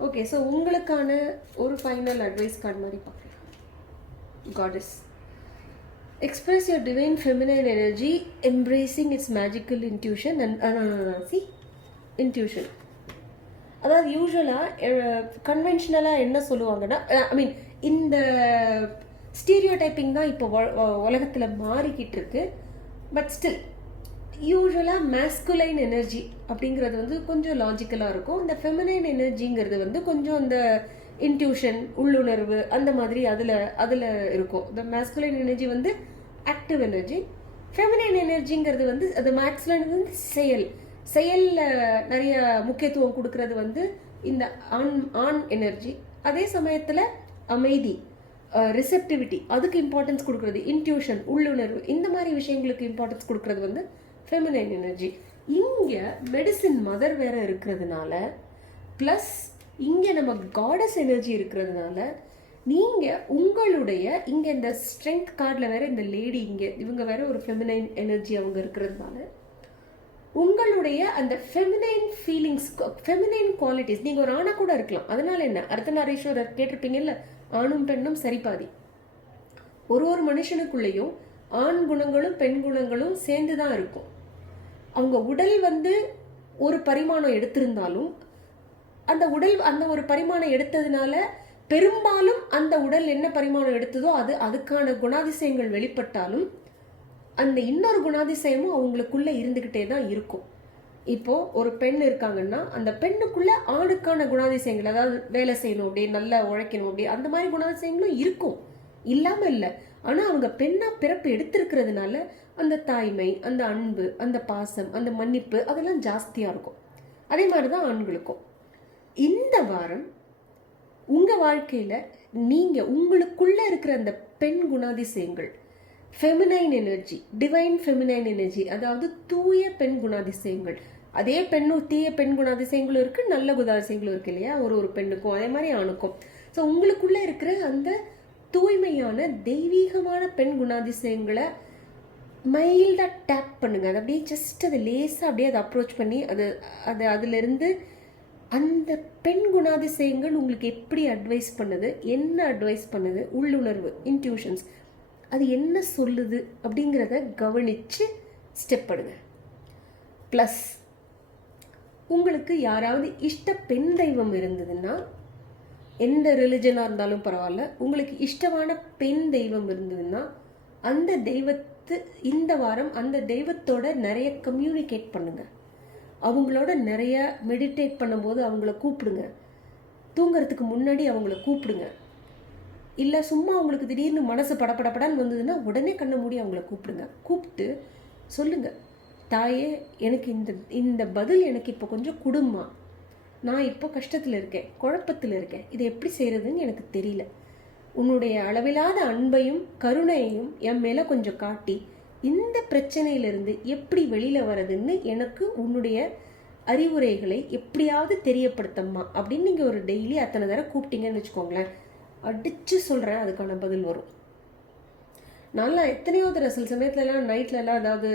ஓகே, ஸோ உங்களுக்கான ஒரு ஃபைனல் அட்வைஸ் கார்டு மாதிரி பார்க்கலாம். Goddess, express your divine feminine energy, embracing its magical intuition and intuition. அதாவது யூஸ்வலாக கன்வென்ஷனலாக என்ன சொல்லுவாங்கன்னா, ஐ மீன் இந்த ஸ்டீரியோ டைப்பிங் தான் இப்போ உலகத்தில் மாறிக்கிட்டு இருக்கு. பட் ஸ்டில் யூஸ்வலாக மேஸ்குலைன் எனர்ஜி அப்படிங்கிறது கொஞ்சம் லாஜிக்கலாக இருக்கும். இந்த ஃபெமினைன் எனர்ஜிங்கிறது கொஞ்சம் இந்த இன்ட்யூஷன், உள்ளுணர்வு அந்த மாதிரி அதில் இருக்கும். இந்த masculine energy active energy. Feminine எனர்ஜிங்கிறது அது மேக்ஸ்லைன் செயலில் நிறைய முக்கியத்துவம் கொடுக்கறது இந்த ஆண் எனர்ஜி. அதே சமயத்தில் அமைதி, ரிசெப்டிவிட்டி, அதுக்கு இம்பார்ட்டன்ஸ் கொடுக்கறது, இன்ட்யூஷன், உள்ளுணர்வு, இந்த மாதிரி விஷயங்களுக்கு இம்பார்ட்டன்ஸ் கொடுக்கறது ஃபெமினைன் எனர்ஜி. இங்கே மெடிசின் மதர் வேற இருக்கிறதுனால, ப்ளஸ் இங்கே நம்ம காடஸ் எனர்ஜி இருக்கிறதுனால, நீங்கள் உங்களுடைய இங்கே இந்த ஸ்ட்ரென்த் கார்டில் வேற இந்த லேடி இவங்க வேற ஒரு ஃபெமினைன் எனர்ஜி அவங்க இருக்கிறதுனால, உங்களுடைய அந்த ஃபெமினைன் ஃபீலிங்ஸ், ஃபெமினைன் குவாலிட்டிஸ், நீங்கள் ஒரு ஆணாக கூட இருக்கலாம். அதனால என்ன, அர்த்தநாரீஸ்வரர் கேட்டிருப்பீங்கல்ல, ஆணும் பெண்ணும் சரிபாதி. ஒரு மனுஷனுக்குள்ளேயும் ஆண் குணங்களும் பெண் குணங்களும் சேர்ந்து தான் இருக்கும். அவங்க உடல் ஒரு பரிமாணம் எடுத்திருந்தாலும் அந்த ஒரு பரிமாணம் எடுத்ததுனால பெரும்பாலும் அந்த உடல் என்ன பரிமாணம் எடுத்ததோ அதுக்கான குணாதிசயங்கள் வெளிப்பட்டாலும் அந்த இன்னொரு குணாதிசயமும் அவங்களுக்குள்ள இருந்துகிட்டே தான் இருக்கும். இப்போ ஒரு பெண் இருக்காங்கன்னா அந்த பெண்ணுக்குள்ள ஆணுக்கான குணாதிசயங்கள், அதாவது வேலை செய்யணும், அப்படியே நல்லா உழைக்கணும், அப்படியே அந்த மாதிரி குணாதிசயங்களும் இருக்கும், இல்லாம இல்லை. ஆனா அவங்க பெண்ணா பிறப்பு எடுத்திருக்கிறதுனால அந்த தாய்மை, அந்த அன்பு, அந்த பாசம், அந்த மன்னிப்பு அதெல்லாம் ஜாஸ்தியா இருக்கும். அதே மாதிரிதான் ஆண்களுக்கும். இந்த வாரம் உங்க வாழ்க்கையில நீங்க உங்களுக்குள்ள இருக்கிற அந்த பெண் குணாதிசயங்கள், feminine energy, divine feminine energy, அதாவது தூய பெண் குணாதிசயங்கள், அதே தீய பெண் குணாதிசயங்களும் இருக்கு, நல்ல குணாதிசயங்களும் இருக்கு இல்லையா, ஒரு பெண்ணுக்கும் அதே மாதிரி ஆணுக்கும். ஸோ உங்களுக்குள்ள இருக்கிற அந்த தூய்மையான தெய்வீகமான பெண் குணாதிசயங்களை மைல்டா டேப் பண்ணுங்க. அது அப்படியே ஜஸ்ட் அதை லேசாக அப்படியே அதை அப்ரோச் பண்ணி அதுலேருந்து அந்த பெண் குணாதிசயங்கள் உங்களுக்கு எப்படி அட்வைஸ் பண்ணுது, என்ன அட்வைஸ் பண்ணுது, உள்ளுணர்வு, இன்ட்யூஷன்ஸ், அது என்ன சொல்லுது அப்படிங்கிறத கவனித்து ஸ்டெப் பண்ணுங்க. ப்ளஸ் உங்களுக்கு யாராவது இஷ்ட பெண் தெய்வம் இருந்ததுன்னா, எந்த ரிலிஜனாக இருந்தாலும் பரவாயில்ல, உங்களுக்கு இஷ்டமான பெண் தெய்வம் இருந்ததுன்னா அந்த இந்த வாரம் அந்த தெய்வத்தோட நிறைய கம்யூனிகேட் பண்ணுங்க. அவங்களோட நிறைய மெடிடேட் பண்ணும்போது அவங்கள கூப்பிடுங்க. தூங்கிறதுக்கு முன்னாடி அவங்கள கூப்பிடுங்க. இல்லை சும்மா அவங்களுக்கு திடீர்னு மனசு படப்படப்படான்னு வந்ததுன்னா உடனே கண்ணை மூடி அவங்கள கூப்பிடுங்க. கூப்பிட்டு சொல்லுங்க, தாயே எனக்கு இந்த பதில் எனக்கு இப்போ கொஞ்சம் கொடுமா, நான் இப்போ கஷ்டத்தில் இருக்கேன், குழப்பத்தில் இருக்கேன், இதை எப்படி செய்கிறதுன்னு எனக்கு தெரியல, உன்னுடைய அளவில்லாத அன்பையும் கருணையையும் என் மேலே கொஞ்சம் காட்டி இந்த பிரச்சனையிலிருந்து எப்படி வெளியில் வர்றதுன்னு எனக்கு உன்னுடைய அறிவுரைகளை எப்படியாவது தெரியப்படுத்தம்மா அப்படின்னு நீங்கள் ஒரு டெய்லி அத்தனை தடவை கூப்பிட்டீங்கன்னு வச்சுக்கோங்களேன், அடித்து சொல்கிறேன் அதுக்கான பதில் வரும். நல்லா எத்தனையோ தடவை சில சமயத்துலலாம் நைட்லலாம் அதாவது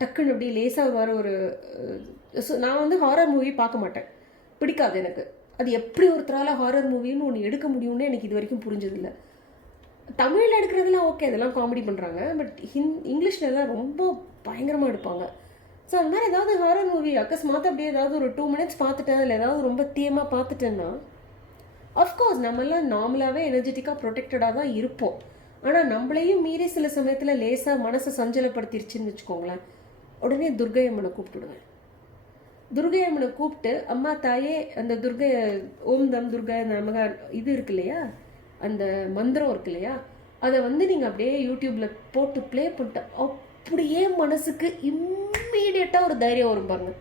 டக்குன்னு அப்படி லேசாக வர ஒரு நான் வந்து ஹாரர் மூவி பார்க்க மாட்டேன், பிடிக்காது எனக்கு. அது எப்படி ஒருத்தரால் ஹாரர் மூவின்னு ஒன்று எடுக்க முடியும்னு எனக்கு இது வரைக்கும் புரிஞ்சதில்லை. தமிழில் எடுக்கிறதுலாம் ஓகே, அதெல்லாம் காமெடி பண்ணுறாங்க, பட் இங்கிலீஷ்லலாம் ரொம்ப பயங்கரமாக எடுப்பாங்க. ஸோ அந்த மாதிரி ஏதாவது ஹாரர் மூவி அக்கஸ்மாத்த அப்படியே ஏதாவது ஒரு 2 minutes பார்த்துட்டேன், அதில் ஏதாவது ரொம்ப தீயமாக பார்த்துட்டேன்னா அஃப்கோர்ஸ் நம்மளாம் நார்மலாகவே எனர்ஜெட்டிக்காக ப்ரொடெக்டடாக தான் இருப்போம். ஆனால் நம்மளையும் மீறி சில சமயத்தில் லேசாக மனசை சஞ்சலப்படுத்திருச்சுன்னு வச்சுக்கோங்களேன், உடனே துர்கை அம்மனை கூப்பிட்டுடுவேன். துர்கை அம்மனை கூப்பிட்டு, அம்மா தாயே அந்த துர்கை ஓம் தம் துர்கை நமக இது இருக்கு இல்லையா, அந்த மந்திரம் இருக்கு இல்லையா, அதை வந்து நீங்கள் அப்படியே யூடியூப்பில் போட்டு ப்ளே பண்ணிட்டு அப்படியே மனசுக்கு இம்மீடியட்டாக ஒரு தைரியம் வரும் பாருங்க.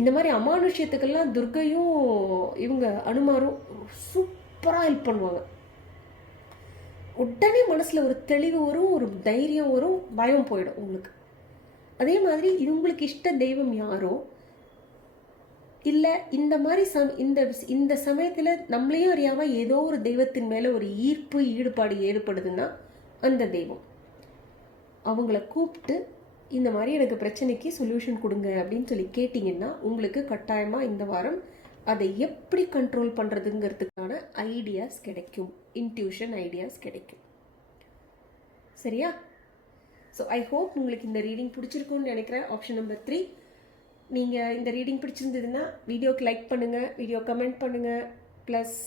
இந்த மாதிரி அமானுஷ்யத்துக்கெல்லாம் துர்கையும் இவங்க அனுமாரும் சூப்பராக ஹெல்ப் பண்ணுவாங்க. உடனே மனசில் ஒரு தெளிவு வரும், ஒரு தைரியம் வரும், பயம் போயிடும் உங்களுக்கு. அதே மாதிரி இது உங்களுக்கு இஷ்ட தெய்வம் யாரோ இல்லை இந்த மாதிரி இந்த சமயத்தில் நம்மளையும் அறியாமல் ஏதோ ஒரு தெய்வத்தின் மேலே ஒரு ஈர்ப்பு ஈடுபாடு ஏற்படுதுன்னா அந்த தெய்வம் அவங்கள கூப்பிட்டு இந்த மாதிரி எனக்கு பிரச்சனைக்கு சொல்யூஷன் கொடுங்க அப்படின்னு சொல்லி கேட்டிங்கன்னா உங்களுக்கு கட்டாயமாக இந்த வாரம் அதை எப்படி கண்ட்ரோல் பண்ணுறதுங்கிறதுக்கான ஐடியாஸ் கிடைக்கும், இன்ட்யூஷன் ஐடியாஸ் கிடைக்கும். சரியா? ஸோ ஐ ஹோப் உங்களுக்கு இந்த ரீடிங் பிடிச்சிருக்கும்னு நினைக்கிறேன். ஆப்ஷன் நம்பர் 3, நீங்கள் இந்த ரீடிங் பிடிச்சிருந்ததுன்னா வீடியோக்கு லைக் பண்ணுங்கள், வீடியோ கமெண்ட் பண்ணுங்கள், ப்ளஸ்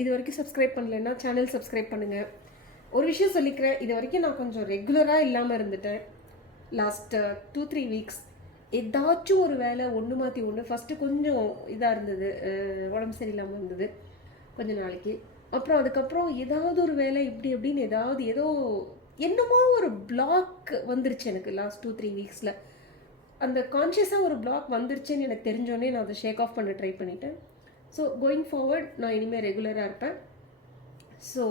இது வரைக்கும் சப்ஸ்கிரைப் பண்ணலைன்னா சேனல் சப்ஸ்கிரைப் பண்ணுங்கள். ஒரு விஷயம் சொல்லிக்கிறேன், இது வரைக்கும் நான் கொஞ்சம் ரெகுலராக இல்லாமல் இருந்துட்டேன். லாஸ்ட் 2-3 வீக்ஸ் ஏதாச்சும் ஒரு வேலை ஒன்று மாற்றி ஒன்று. ஃபஸ்ட்டு கொஞ்சம் இதாக இருந்தது, உடம்பு சரியில்லாமல் இருந்தது கொஞ்ச நாளைக்கு. அப்புறம் அதுக்கப்புறம் ஏதாவது ஒரு வேலை இப்படி அப்படின்னு ஏதோ என்னமோ ஒரு பிளாக் வந்துருச்சு எனக்கு லாஸ்ட் 2-3 வீக்ஸில். அந்த கான்ஷியஸாக ஒரு பிளாக் வந்துருச்சுன்னு எனக்கு தெரிஞ்சோடனே நான் அதை ஷேக் ஆஃப் பண்ண ட்ரை பண்ணிட்டேன். ஸோ கோயிங் ஃபார்வர்ட் நான் இனிமேல் ரெகுலராக இருப்பேன். ஸோ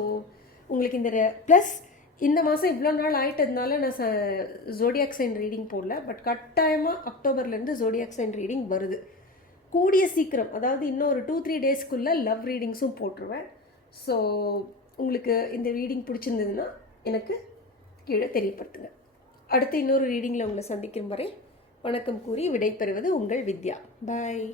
உங்களுக்கு இந்த ப்ளஸ் இந்த மாதம் இவ்வளோ நாள் ஆகிட்டதுனால நான் ஜோடியாக் சைன் ரீடிங் போடல, பட் கட்டாயமாக அக்டோபர்லேருந்து ஜோடியாக் சைன் ரீடிங் வருது கூடிய சீக்கிரம். அதாவது இன்னும் ஒரு 2-3 டேஸ்க்குள்ளே லவ் ரீடிங்ஸும் போட்டுருவேன். ஸோ உங்களுக்கு இந்த ரீடிங் பிடிச்சிருந்ததுன்னா எனக்கு கீழே தெரியப்படுத்துங்க. அடுத்து இன்னொரு ரீடிங்கில் உங்களை சந்திக்கும் வரை வணக்கம் கூறி விடைபெறுவது உங்கள் வித்யா. பாய்.